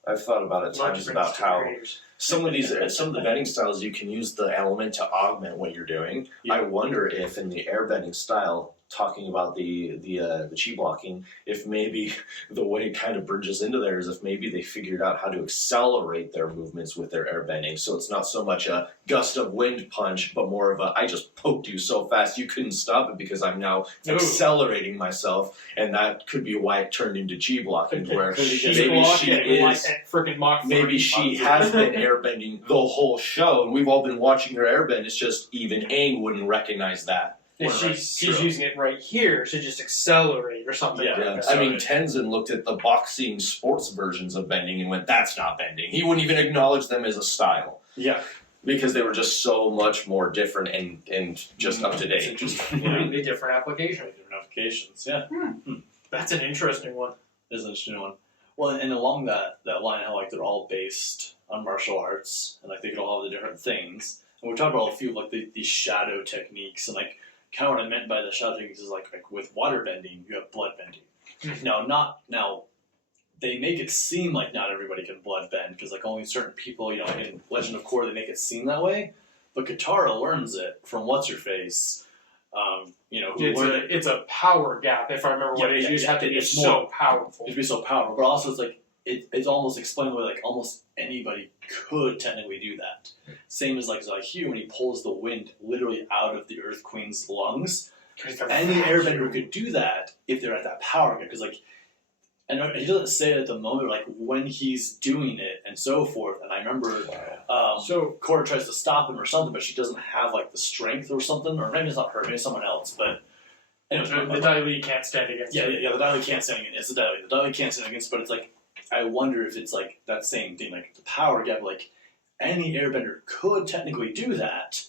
I've thought about at times about how creators. some of the bending styles you can use the element to augment what you're doing. Yeah. I wonder if in the airbending style, talking about the chi blocking, if maybe the way it kind of bridges into there is if maybe they figured out how to accelerate their movements with their airbending, so it's not so much a gust of wind punch, but more of a I just poked you so fast you couldn't stop it because I'm now accelerating myself, and that could be why it turned into chi blocking, where maybe she is. Freaking Mach 30. Maybe she has been airbending the whole show, and we've all been watching her airbend. It's just even Aang wouldn't recognize that. And she's using it right here to just accelerate or something. Yeah. like that. I mean, Tenzin looked at the boxing sports versions of bending and went, "That's not bending." He wouldn't even acknowledge them as a style. Yeah. Because they were just so much more different and just up to It's date. interesting. Completely different application. Different applications, yeah. That's an interesting one. Is an interesting one. Well, and along that line, how like they're all based on martial arts, and like they can all have the different things. And we talked about a few of like these shadow techniques, and like kind of what I meant by the shadow techniques is like with water bending, you have blood bending. Now they make it seem like not everybody can blood bend because like only certain people, in Legend of Korra they make it seem that way. But Katara learns it from what's her face. It's a power gap, if I remember what it is. You just have to be so powerful. You have to be so powerful, but also it's like it's almost explained where like almost anybody could technically do that. Same as like Hugh when he pulls the wind literally out of the Earth Queen's lungs. Any airbender could do that if they're at that power gap. Because like, and he doesn't say it at the moment, like when he's doing it and so forth. And I remember, so Korra tries to stop him or something, but she doesn't have like the strength or something, or maybe it's not her, maybe it's someone else. But anyways, the Dai can't stand against. Yeah, the Dai can't stand against. It's the Dai. The Dai can't stand against, but it's like I wonder if it's like that same thing, like the power gap. Like any airbender could technically do that,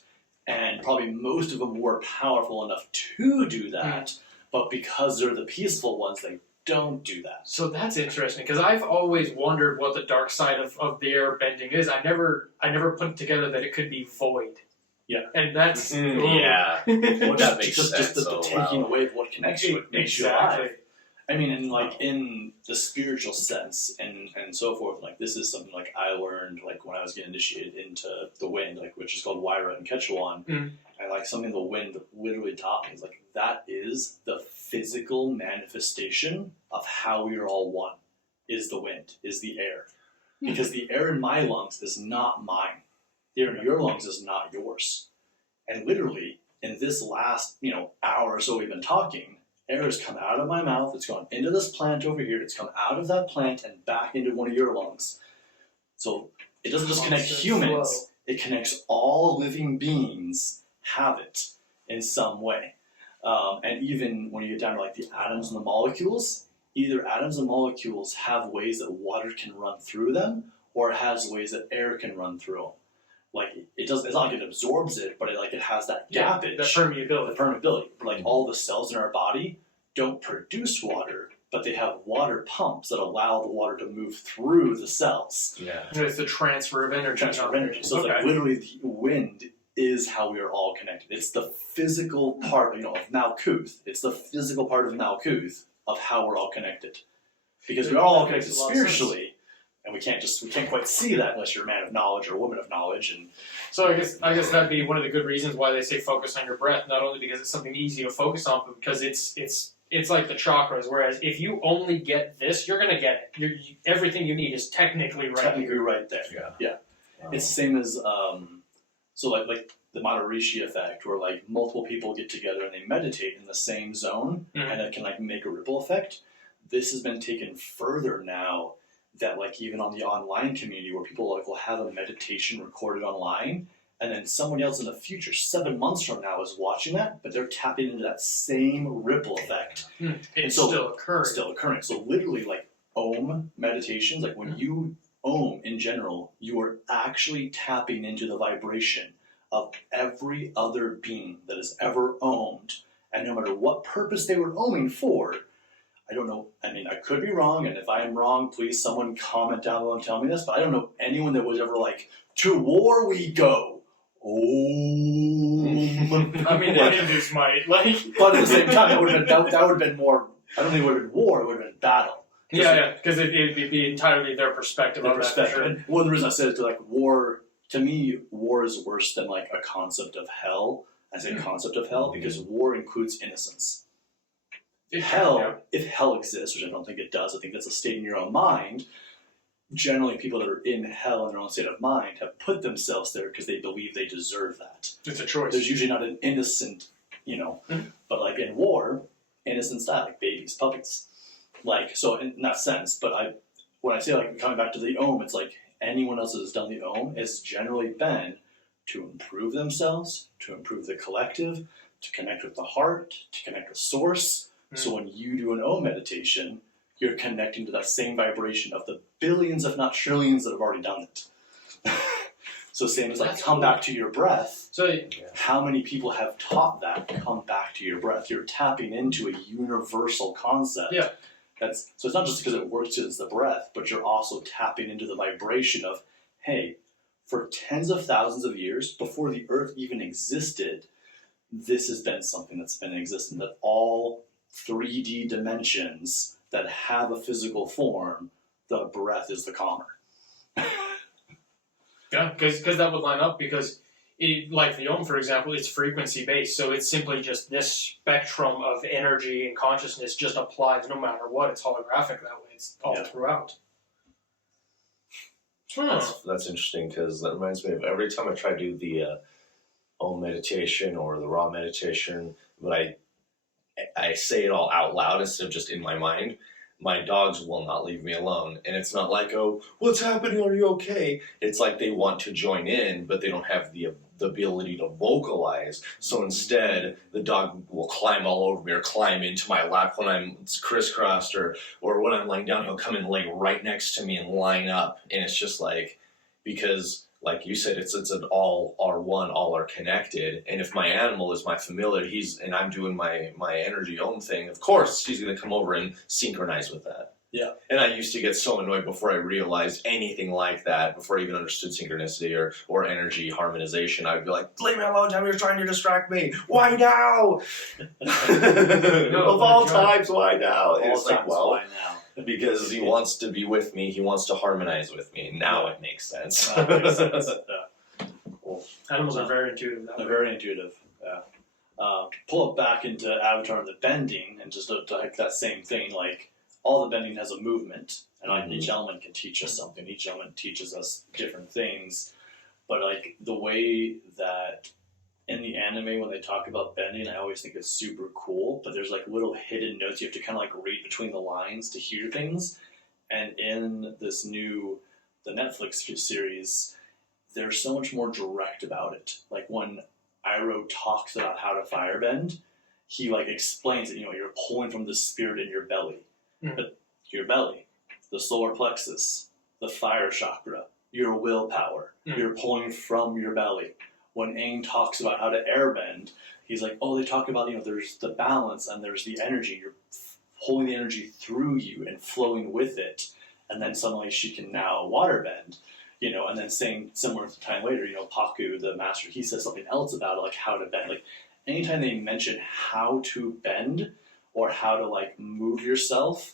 and probably most of them were powerful enough to do that, but because they're the peaceful ones, they don't do that. So that's interesting because I've always wondered what the dark side of the air bending is. I never put together that it could be void. Yeah, and that's yeah. Well, that makes sense. Just the taking away of what connects you, what makes you alive. I mean, in the spiritual sense and so forth, like this is something like I learned like when I was getting initiated into the wind, like which is called Waira and Quechuan, and like something the wind literally taught me is like that is the physical manifestation of how we are all one. Is the wind, is the air, because the air in my lungs is not mine. The air in your lungs is not yours, and literally in this last hour or so we've been talking. Air has come out of my mouth, it's gone into this plant over here, it's come out of that plant and back into one of your lungs. So it doesn't just connect humans, it connects all living beings have it in some way. And even when you get down to like the atoms and the molecules, either atoms and molecules have ways that water can run through them, or it has ways that air can run through them. Like it's not like it absorbs it, but it has that gappage, the permeability. But like all the cells in our body don't produce water, but they have water pumps that allow the water to move through the cells. Yeah, it's the transfer of energy. So it's like literally the wind is how we are all connected. It's the physical part, of Malkuth. It's the physical part of Malkuth of how we're all connected, because we're all connected spiritually. And we can't quite see that unless you're a man of knowledge or a woman of knowledge. And so I guess that'd be one of the good reasons why they say focus on your breath. Not only because it's something easy to focus on, but because it's like the chakras. Whereas if you only get this, you're gonna get it. Everything you need is technically right there. Yeah. It's the same as so like the Maharishi effect, where like multiple people get together and they meditate in the same zone, and it can like make a ripple effect. This has been taken further now. That like even on the online community where people like will have a meditation recorded online, and then someone else in the future 7 months from now is watching that, but they're tapping into that same ripple effect. It's still occurring. So literally like Om meditations, like when you Om in general, you are actually tapping into the vibration of every other being that has ever Om'd, and no matter what purpose they were Oming for. I don't know, I mean, I could be wrong, and if I am wrong, please someone comment down below and tell me this, but I don't know anyone that was ever like, to war we go. Oh. I mean, the Hindus might, like... But at the same time, that would have been more, I don't think it would have been war, it would have been battle. Yeah, because it'd be entirely their perspective on that. Sure. And one of the reasons I said it to like war, to me, war is worse than like a concept of hell. I say concept of hell because war includes innocence. If hell exists, which I don't think it does, I think that's a state in your own mind. Generally, people that are in hell in their own state of mind have put themselves there because they believe they deserve that. It's a choice. There's usually not an innocent, but like in war, innocents die, like babies, puppies. Like, so in that sense, but when I say like coming back to the Om, it's like anyone else that has done the Om has generally been to improve themselves, to improve the collective, to connect with the heart, to connect with source. So when you do an Om meditation, you're connecting to that same vibration of the billions, if not trillions, that have already done it. So same as like That's come cool. back to your breath. So How many people have taught that? Come back to your breath. You're tapping into a universal concept. Yeah. So it's not just because it works as the breath, but you're also tapping into the vibration of, hey, for tens of thousands of years before the earth even existed, this has been something that's been in existence. That all 3D dimensions that have a physical form, the breath is the calmer. yeah, because that would line up because. Like the Om, for example, it's frequency based, so it's simply just this spectrum of energy and consciousness just applies no matter what. It's holographic that way. It's all throughout. That's interesting because that reminds me of every time I try to do the Om meditation or the raw meditation, but I say it all out loud instead of just in my mind. My dogs will not leave me alone. And it's not like, oh, what's happening? Are you okay? It's like they want to join in, but they don't have the ability to vocalize. So instead, the dog will climb all over me or climb into my lap when I'm crisscrossed or when I'm laying down, he'll come and lay right next to me and line up. And it's just like, because like you said, it's an all are one, all are connected. And if my animal is my familiar, and I'm doing my energy Om thing, of course he's going to come over and synchronize with that. Yeah. And I used to get so annoyed before I realized anything like that, before I even understood synchronicity or energy harmonization. I would be like, leave me alone, Tom, you're trying to distract me. Why now? Of all times, why now? And it's like, well, why now? Because he wants to be with me, he wants to harmonize with me. Now it makes sense. That makes sense. Yeah. Cool. Animals are very intuitive. They're very intuitive. Yeah. To pull it back into Avatar and the bending, and just to like that same thing, like all the bending has a movement, and like each element can teach us something. Each element teaches us different things, but like the way that in the anime when they talk about bending, I always think it's super cool. But there's like little hidden notes you have to kind of like read between the lines to hear things. And in this the Netflix series, they're so much more direct about it. Like when Iroh talks about how to firebend, he like explains it. You know, you're pulling from the spirit in your belly, but your belly, the solar plexus, the fire chakra, your willpower. You're pulling from your belly. When Aang talks about how to airbend, he's like, oh, they talk about, there's the balance and there's the energy. You're pulling the energy through you and flowing with it. And then suddenly she can now waterbend, and then saying similar time later, Paku, the master, he says something else about it, like how to bend. Like anytime they mention how to bend or how to like move yourself,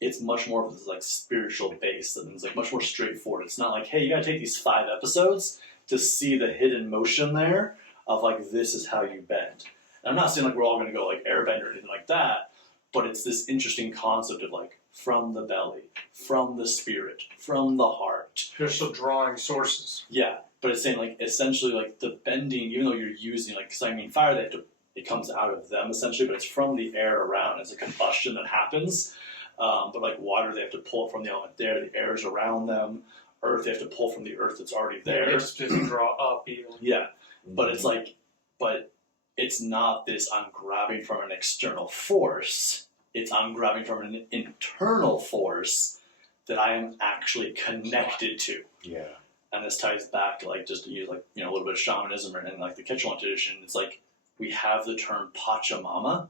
it's much more of this like spiritual base. And it's like much more straightforward. It's not like, hey, you gotta take these 5 episodes to see the hidden motion there of like, this is how you bend. And I'm not saying like we're all going to go like airbend or anything like that, but it's this interesting concept of like from the belly, from the spirit, from the heart. They're still drawing sources. Yeah, but it's saying like essentially like the bending, even though you're using like, because I mean fire, it comes out of them essentially, but it's from the air around. It's a combustion that happens. But like water, they have to pull it from the element there. The air is around them. Earth, they have to pull from the earth that's already there. They have to draw up even. Yeah, but it's like, but it's not this I'm grabbing from an external force. It's I'm grabbing from an internal force that I am actually connected to. Yeah. And this ties back to like, just to use like, a little bit of shamanism and like the Quechuan tradition. It's like we have the term Pachamama,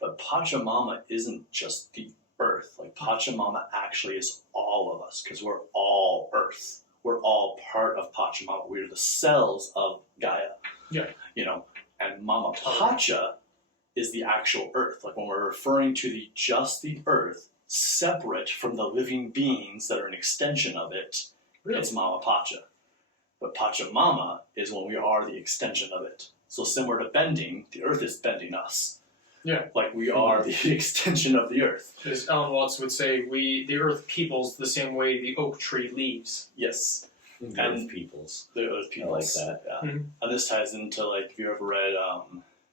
but Pachamama isn't just the earth. Like Pachamama actually is all of us because we're all earth. We're all part of Pachamama. We're the cells of Gaia. Yeah. And Mama Pacha is the actual earth. Like when we're referring to the earth, separate from the living beings that are an extension of it, it's Mama Pacha. But Pachamama is when we are the extension of it. So similar to bending, the earth is bending us. Yeah. Like we are the extension of the earth. As Alan Watts would say, the earth peoples the same way the oak tree leaves. Yes. The earth peoples. The earth peoples. I like that. Yeah. Mm-hmm. And this ties into like, if you ever read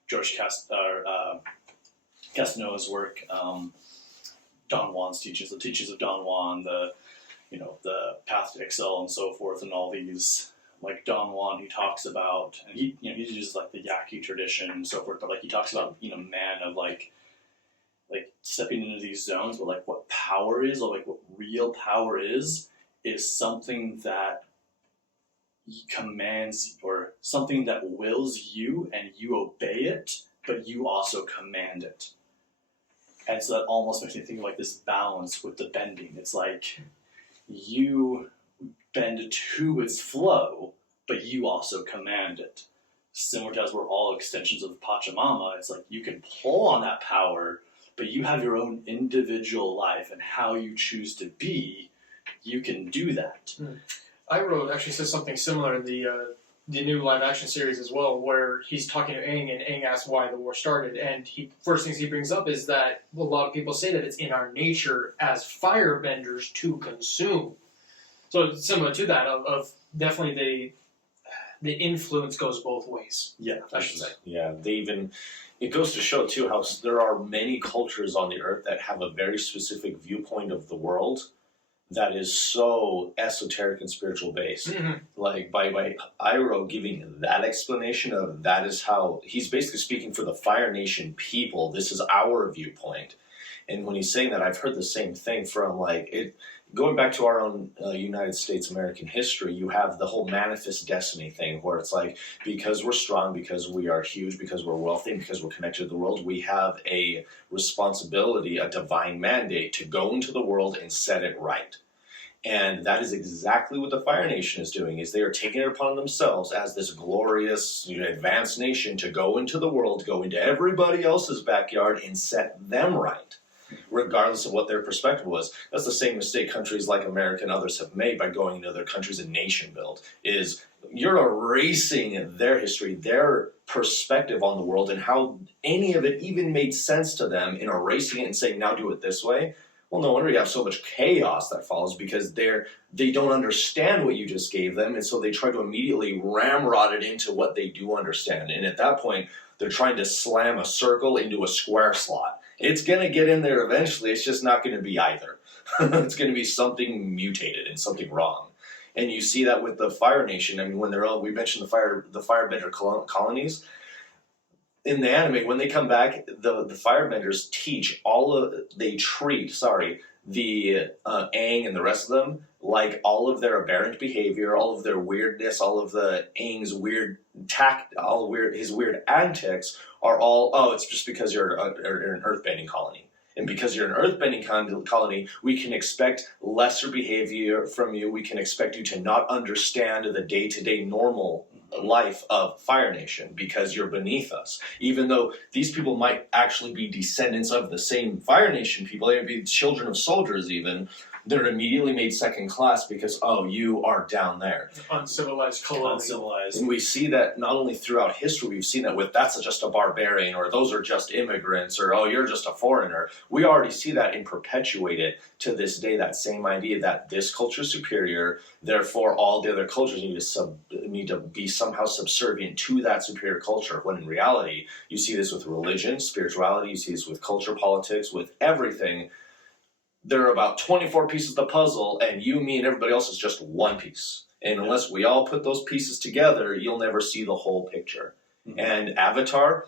George Castano's work, Don Juan's teachings, the teachings of Don Juan, the path to excel and so forth, and all these. Like Don Juan, he talks about, and he uses like the Yaqui tradition and so forth, but like he talks about, man of like stepping into these zones, but like what power is, or like what real power is something that commands, or something that wills you and you obey it, but you also command it. And so that almost makes me think of like this balance with the bending. It's like you bend to its flow, but you also command it. Similar to as we're all extensions of Pachamama, it's like you can pull on that power, but you have your own individual life, and how you choose to be, you can do that. Iroh actually says something similar in the new live action series as well, where he's talking to Aang, and Aang asks why the war started, and first things he brings up is that a lot of people say that it's in our nature as firebenders to consume. So it's similar to that of definitely the influence goes both ways. Yeah, I should say. Yeah, it goes to show too how there are many cultures on the earth that have a very specific viewpoint of the world that is so esoteric and spiritual based. Like by Iroh giving that explanation of that is how he's basically speaking for the Fire Nation people. This is our viewpoint. And when he's saying that, I've heard the same thing from going back to our own United States American history. You have the whole manifest destiny thing where it's like, because we're strong, because we are huge, because we're wealthy, and because we're connected to the world, we have a responsibility, a divine mandate to go into the world and set it right. And that is exactly what the Fire Nation is doing, is they are taking it upon themselves as this glorious, advanced nation to go into the world, go into everybody else's backyard and set them right, regardless of what their perspective was. That's the same mistake countries like America and others have made by going into other countries and nation build, is you're erasing their history, their perspective on the world, and how any of it even made sense to them, in erasing it and saying, now do it this way. Well, no wonder you have so much chaos that follows, because they don't understand what you just gave them, and so they try to immediately ramrod it into what they do understand. And at that point, they're trying to slam a circle into a square slot. It's going to get in there eventually. It's just not going to be either. It's going to be something mutated and something wrong. And you see that with the Fire Nation. I mean, when we mentioned the Firebender colonies. In the anime, when they come back, the Firebenders treat the Aang and the rest of them like all of their aberrant behavior, all of their weirdness, all of the Aang's weird his weird antics are all, it's just because you're an earthbending colony. And because you're an earthbending colony, we can expect lesser behavior from you. We can expect you to not understand the day-to-day normal life of Fire Nation because you're beneath us. Even though these people might actually be descendants of the same Fire Nation people, they would be children of soldiers even, they're immediately made second class because, you are down there. Uncivilized colony. Uncivilized. And we see that not only throughout history, we've seen that with that's just a barbarian, or those are just immigrants, or you're just a foreigner. We already see that and perpetuate it to this day, that same idea that this culture is superior, therefore all the other cultures need to be somehow subservient to that superior culture, when in reality, you see this with religion, spirituality, you see this with culture, politics, with everything. There are about 24 pieces of the puzzle, and you, me, and everybody else is just one piece. And unless we all put those pieces together, you'll never see the whole picture. Mm-hmm. And Avatar,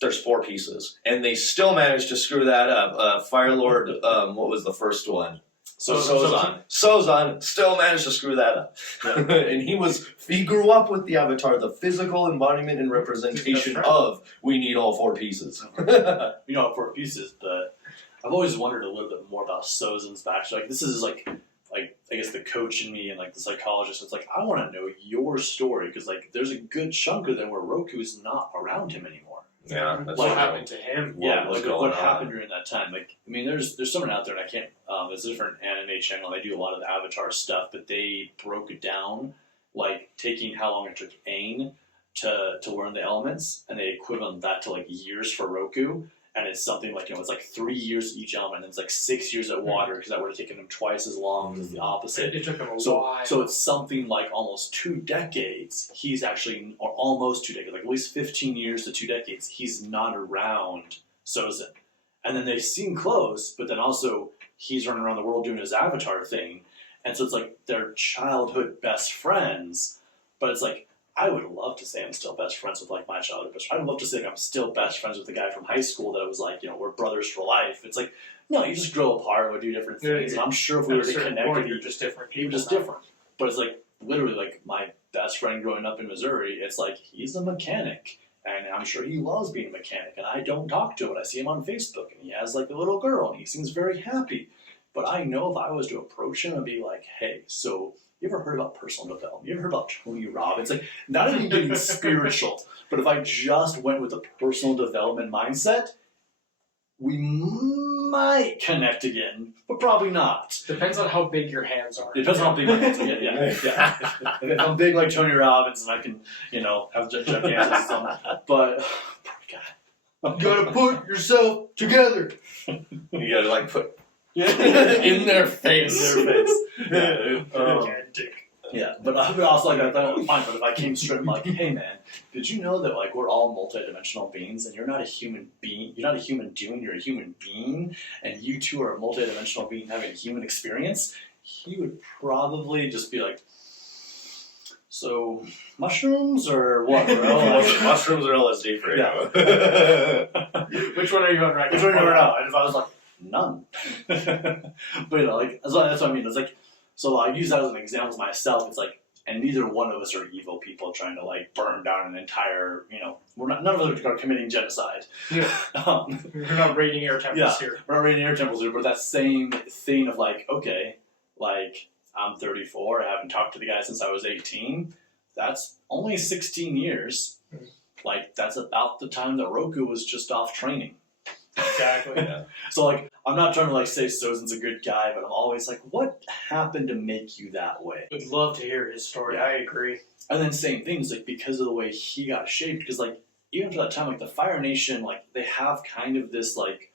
there's 4 pieces. And they still managed to screw that up. Fire Lord, what was the first one? Sozon still managed to screw that up. Yeah. And he grew up with the Avatar, the physical embodiment and representation of we need all 4 pieces. All 4 pieces, but I've always wondered a little bit more about Sozon's backstory. Like, this is like I guess the coach in me and like the psychologist. It's like, I want to know your story, because like there's a good chunk of them where Roku's not around him anymore. Yeah, that's what happened to him? What happened during that time? Like, I mean, there's someone out there, and I can't. It's a different anime channel. They do a lot of Avatar stuff, but they broke it down, like taking how long it took Aang to learn the elements, and they equivalent that to like years for Roku. And it's something like, it's like 3 years each element, and it's like 6 years at water, because that would have taken him twice as long as the opposite. It took him a while. So it's something like almost 2 decades. He's actually, or almost 2 decades, like at least 15 years to 2 decades, he's not around Sozin. And then they seem close, but then also he's running around the world doing his Avatar thing. And so it's like they're childhood best friends, but it's like, I would love to say I'm still best friends with like my childhood best friend. I would love to say I'm still best friends with the guy from high school that I was like, we're brothers for life. It's like, no, you just grow apart and we do different things. And I'm sure if we were to connect, you're just different people. You're just different. But it's like literally like my best friend growing up in Missouri, it's like he's a mechanic. And I'm sure he loves being a mechanic, and I don't talk to him. I see him on Facebook, and he has like a little girl, and he seems very happy. But I know if I was to approach him and be like, hey, so you ever heard about personal development? You ever heard about Tony Robbins? Like, not even getting spiritual, but if I just went with a personal development mindset, we might connect again, but probably not. Depends on how big your hands are. It depends on how big my hands are. Yeah. If I'm big like Tony Robbins and I can, have gigantic or something. But, God. You gotta put yourself together. You gotta like put in their face. Yeah, but I would also like that fine. But if I came straight and like, hey man, did you know that like we're all multidimensional beings, and you're not a human being, you're not a human doing, you're a human being, and you two are a multidimensional being having a human experience? He would probably just be like, so mushrooms or what, bro? Like, mushrooms or LSD for you? Yeah. Which one are you on right now? Which one are you on right now? And if I was like, none. But like that's what I mean. It's like. So I use that as an example myself. It's like, and neither one of us are evil people trying to like burn down an entire, none of us are committing genocide. Yeah. We're not raiding air temples here. We're not raiding air temples here, but that same thing of like, okay, like I'm 34, I haven't talked to the guy since I was 18. That's only 16 years. Mm-hmm. Like that's about the time that Roku was just off training. Exactly. Yeah. So like, I'm not trying to like say Sozin's a good guy, but I'm always like, what happened to make you that way? Would love to hear his story. Yeah. I agree. And then same things like because of the way he got shaped, because like even for that time, like the Fire Nation, like they have kind of this like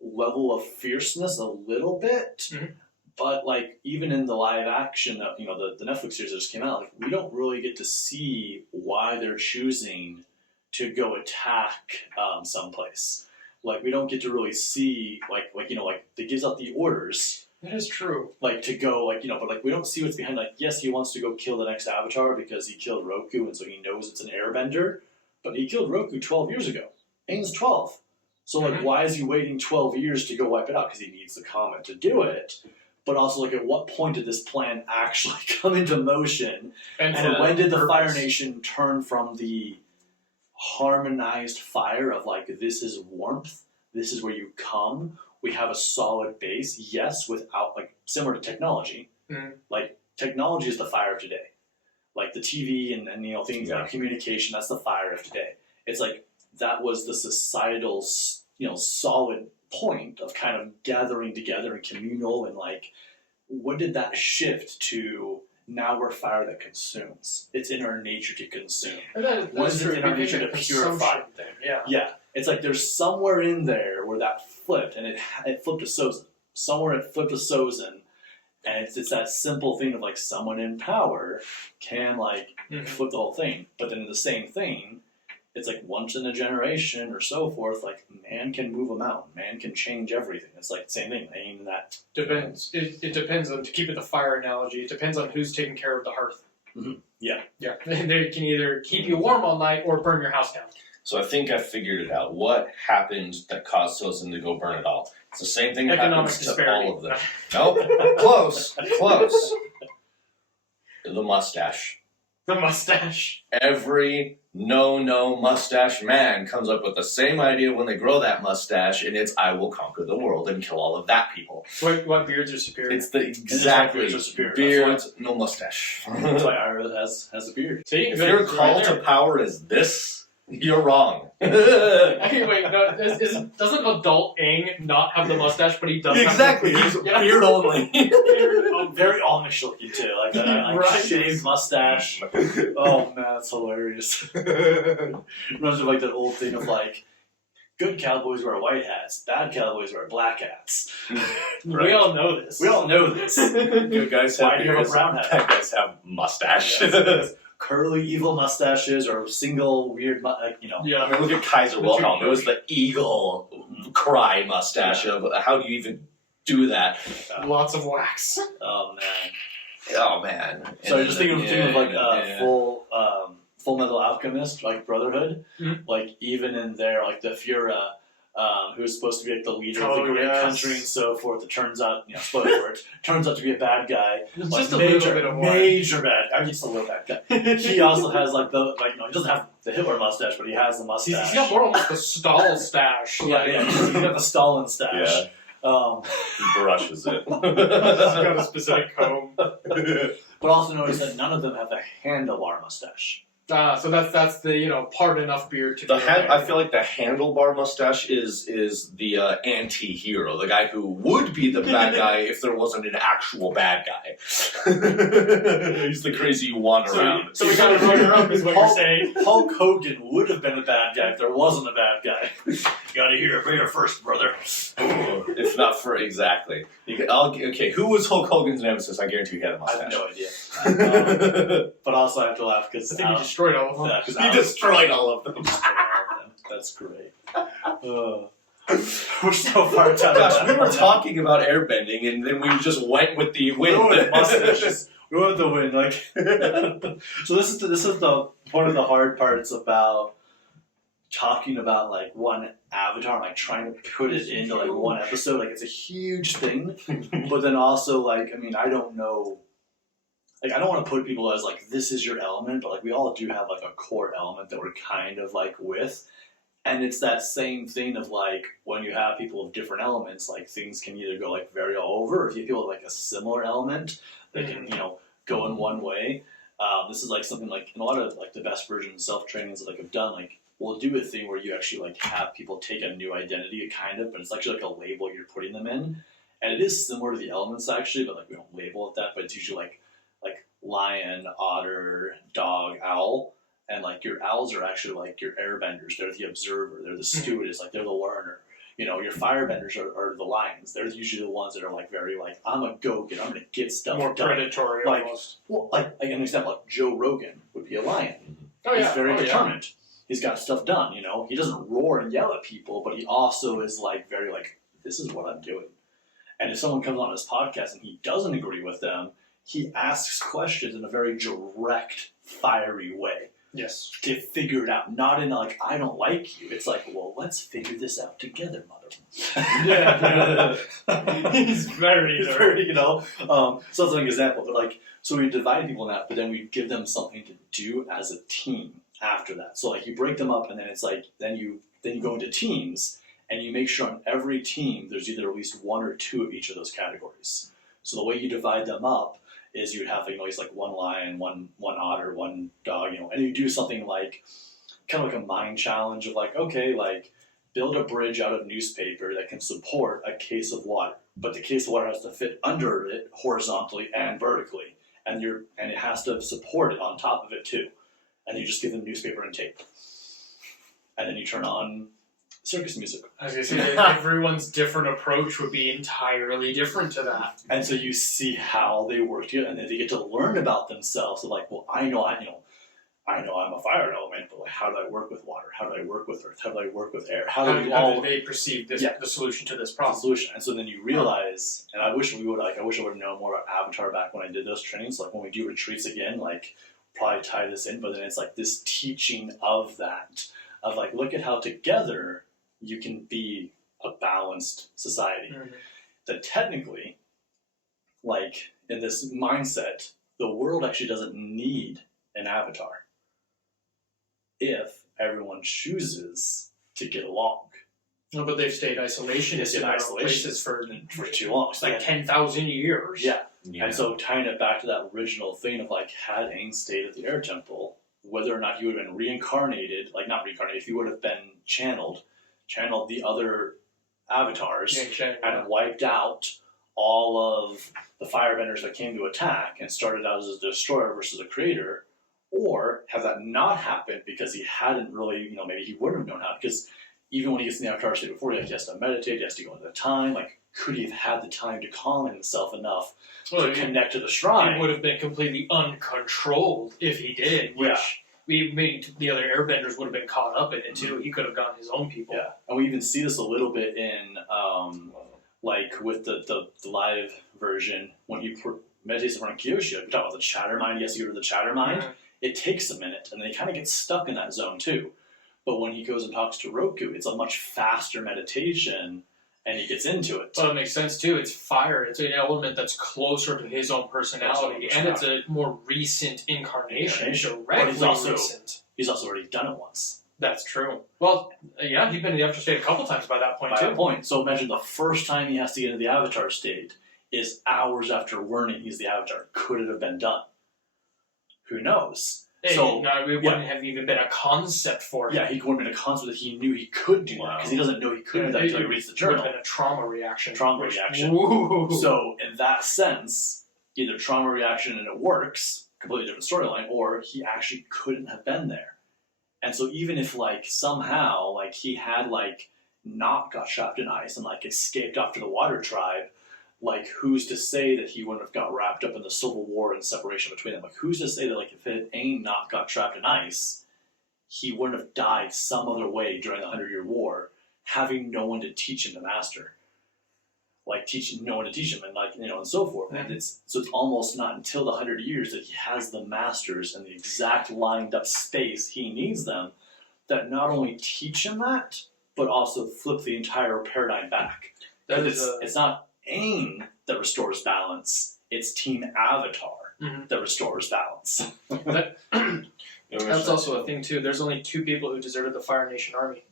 level of fierceness a little bit, mm-hmm. but like even in the live action that the Netflix series that just came out, like we don't really get to see why they're choosing to go attack someplace. Like we don't get to really see like they gives out the orders. That is true. Like to go but like we don't see what's behind. Like yes, he wants to go kill the next Avatar because he killed Roku, and so he knows it's an Airbender. But he killed Roku 12 years ago. Aang's 12. So like, why is he waiting 12 years to go wipe it out? Because he needs the comet to do it. But also, like, at what point did this plan actually come into motion? And when did the Fire Nation turn from the harmonized fire of like, this is warmth, this is where you come, we have a solid base, yes, without like similar to technology. Mm-hmm. Like technology is the fire of today. Like the TV and things like communication, that's the fire of today. It's like that was the societal solid point of kind of gathering together and communal, and like when did that shift to now we're fire that consumes? It's in our nature to consume. When is it in our nature to purify? Yeah. It's like there's somewhere in there where that flipped, and it flipped to Sozin. Somewhere it flipped to Sozin, and it's that simple thing of like someone in power can like flip the whole thing. But then the same thing, it's like once in a generation or so forth, like man can move a mountain, man can change everything. It's like the same thing. I mean that depends. It depends on, to keep it the fire analogy, it depends on who's taking care of the hearth. Mm-hmm. Yeah. They can either keep you warm all night or burn your house down. So I think I figured it out. What happened that caused Sozin to go burn it all? It's the same thing that happens to all of them. Nope. Close. The mustache. The mustache. Every no mustache man comes up with the same idea when they grow that mustache, and it's I will conquer the world and kill all of that people. What beards are superior? It's the exactly beards, no mustache. That's why Ira has a beard. See, if your call to power is this, you're wrong. Anyway, no, doesn't adult Aang not have the mustache, but he does exactly. Have he's beard only. Very Amish looking too, like that right. shaved mustache. Oh man, that's hilarious. Reminds me of like that old thing of like, good cowboys wear white hats, bad cowboys wear black hats. Right. We all know this. Good guys have Why do you have a brown hat? Bad guys have mustache. Yes. Curly evil mustaches or single weird, Yeah, I mean, look at Kaiser Wilhelm. It was the eagle cry mustache of how do you even do that? Lots of wax. Oh man. So you're just thinking of like Full Metal Alchemist, like Brotherhood, like even in there, like the Fura, who was supposed to be like the leader of the great country and so forth. It turns out, spoiler alert, turns out to be a bad guy. Just a little bit of major bad. I mean, just a little bad guy. He also has he doesn't have the Hitler mustache, but he has the mustache. He's got more almost the Stalin stash. Yeah, he's got the Stalin stash. Yeah. He brushes it. He's got a specific comb. But also notice that none of them have a handlebar mustache. So that's the part enough beard to. I feel like the handlebar mustache is the anti-hero, the guy who would be the bad guy if there wasn't an actual bad guy. He's the crazy you want around. So we got to run her up, is what you're saying. Hulk Hogan would have been a bad guy if there wasn't a bad guy. You got to hear it here first, brother. If not for exactly. Okay, who was Hulk Hogan's nemesis? I guarantee you had a mustache. I have no idea. But also I have to laugh because I think he destroyed all of them. Yeah, he destroyed all of them. That's great. We're so far down. Gosh, we were talking about airbending, and then we just went with the wind. Mustaches. We went with the wind. So this is the one of the hard parts about talking about one avatar, trying to put it into one episode. It's a huge thing, but then also I don't know. I don't want to put people as this is your element, but we all do have a core element that we're kind of with. And it's that same thing of when you have people of different elements, things can either go very all over, or if you have people with a similar element, they can, go in one way. This is something in a lot of the best version self-trainings that I've done, we'll do a thing where you actually have people take a new identity kind of, but it's actually a label you're putting them in. And it is similar to the elements actually, but we don't label it that, but it's usually like lion, otter, dog, owl, and your owls are actually your airbenders. They're the observer. They're the stewardess. They're the learner. Your firebenders are the lions. They're usually the ones that are very I'm a go-getter. I'm gonna get stuff more done. Predatory almost. Well, an example, Joe Rogan would be a lion. Oh yeah, he's very determined. Yeah. He's got stuff done. He doesn't roar and yell at people, but he also is very this is what I'm doing. And if someone comes on his podcast and he doesn't agree with them, he asks questions in a very direct, fiery way. Yes. To figure it out. Not in I don't like you. It's well, let's figure this out together, mother. Yeah. He's very, so that's an example. But so we divide people in that, but then we give them something to do as a team after that. So you break them up, and then it's then you go into teams, and you make sure on every team there's either at least one or two of each of those categories. So the way you divide them up is you'd have one lion, one otter, one dog, and you do something kind of a mind challenge of build a bridge out of newspaper that can support a case of water, but the case of water has to fit under it horizontally and vertically, and it has to support it on top of it too, and you just give them newspaper and tape, and then you turn on circus music. I was going to say, everyone's different approach would be entirely different to that. And so you see how they work together, and then they get to learn about themselves. So well, I know I'm a fire element, but how do I work with water? How do I work with earth? How do I work with air? How do they perceive this, the solution to this problem? Solution. And so then you realize, and I wish I would have known more about Avatar back when I did those trainings. When we do retreats again, probably tie this in, but then it's this teaching of that, of look at how together you can be a balanced society. Mm-hmm. That technically, in this mindset, the world actually doesn't need an avatar if everyone chooses to get along. No, but they've stayed isolationist in places for too long. It's 10,000 years. Yeah. And so tying it back to that original thing of had Aang stayed at the Air Temple, whether or not he would have been reincarnated, not reincarnated, if he would have been channeled the other avatars and wiped out all of the firebenders that came to attack and started out as a destroyer versus a creator, or have that not happened because he hadn't really, maybe he wouldn't have known how, because even when he gets in the avatar state before, he has to meditate, he has to go into the time, could he have had the time to calm himself enough to connect to the shrine? He would have been completely uncontrolled if he did, which... Maybe the other airbenders would have been caught up in it too. He could have gotten his own people. Yeah, and we even see this a little bit in, with the live version, when he meditates in front of Kyoshi. We talk about the chatter mind. Yes, you go to the chatter mind. Mm-hmm. It takes a minute, and they kind of get stuck in that zone too. But when he goes and talks to Roku, it's a much faster meditation, and he gets into it. Well, it makes sense too. It's fire. It's an element that's closer to his own personality, and it's a more recent incarnation. But he's also Recent. he's also already done it once. That's true. Well, yeah, he'd been in the Avatar state a couple times by that point By too. that point, so imagine the first time he has to get into the Avatar state is hours after learning he's the Avatar. Could it have been done? Who knows? It So wouldn't have even been a concept for him. yeah, he wouldn't have been a concept that he knew he could do that because he doesn't know he could do that until he reads the It would journal. have been a trauma reaction. Ooh. So in that sense, either trauma reaction and it works, completely different storyline, or he actually couldn't have been there. And so even if like somehow like he had like not got trapped in ice and like escaped off to the water tribe, like who's to say that he wouldn't have got wrapped up in the civil war and separation between them? Like who's to say that like if Aang not got trapped in ice, he wouldn't have died some other way during the 100-Year War, having no one to teach him to master. Like teaching no one to teach him and like and so forth. And it's almost not until the 100 years that he has the masters in the exact lined up space he needs them that not only teach him that, but also flip the entire paradigm back. It's not Aang that restores balance, it's Team Avatar that restores balance. That's also a thing too. There's only 2 people who deserted the Fire Nation army,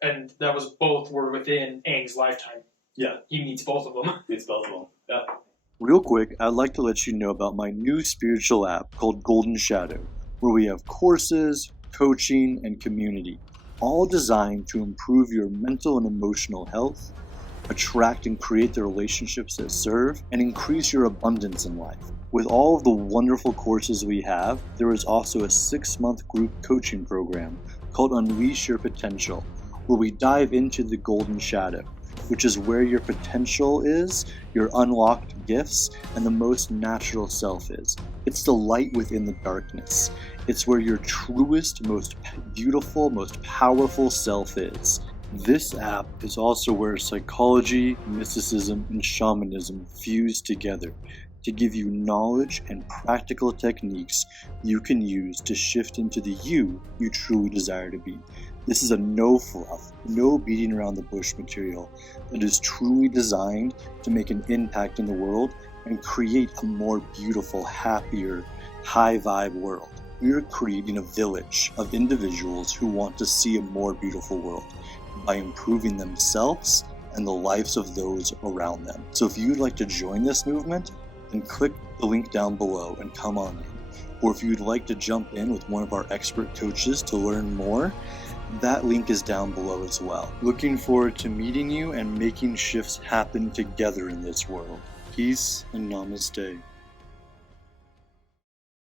and that was both were within Aang's lifetime. Yeah. He meets both of them. It's both of them. Yeah. Real quick, I'd like to let you know about my new spiritual app called Golden Shadow, where we have courses, coaching, and community, all designed to improve your mental and emotional health, attract and create the relationships that serve, and increase your abundance in life. With all of the wonderful courses we have, there is also a 6-month group coaching program called Unleash Your Potential, where we dive into the Golden Shadow, which is where your potential is, your unlocked gifts, and the most natural self is. It's the light within the darkness. It's where your truest, most beautiful, most powerful self is. This app is also where psychology, mysticism, and shamanism fuse together to give you knowledge and practical techniques you can use to shift into the you truly desire to be. This is a no fluff, no beating around the bush material that is truly designed to make an impact in the world and create a more beautiful, happier, high vibe world. We are creating a village of individuals who want to see a more beautiful world by improving themselves and the lives of those around them. So if you'd like to join this movement, then click the link down below and come on in. Or if you'd like to jump in with one of our expert coaches to learn more, that link is down below as well. Looking forward to meeting you and making shifts happen together in this world. Peace and namaste.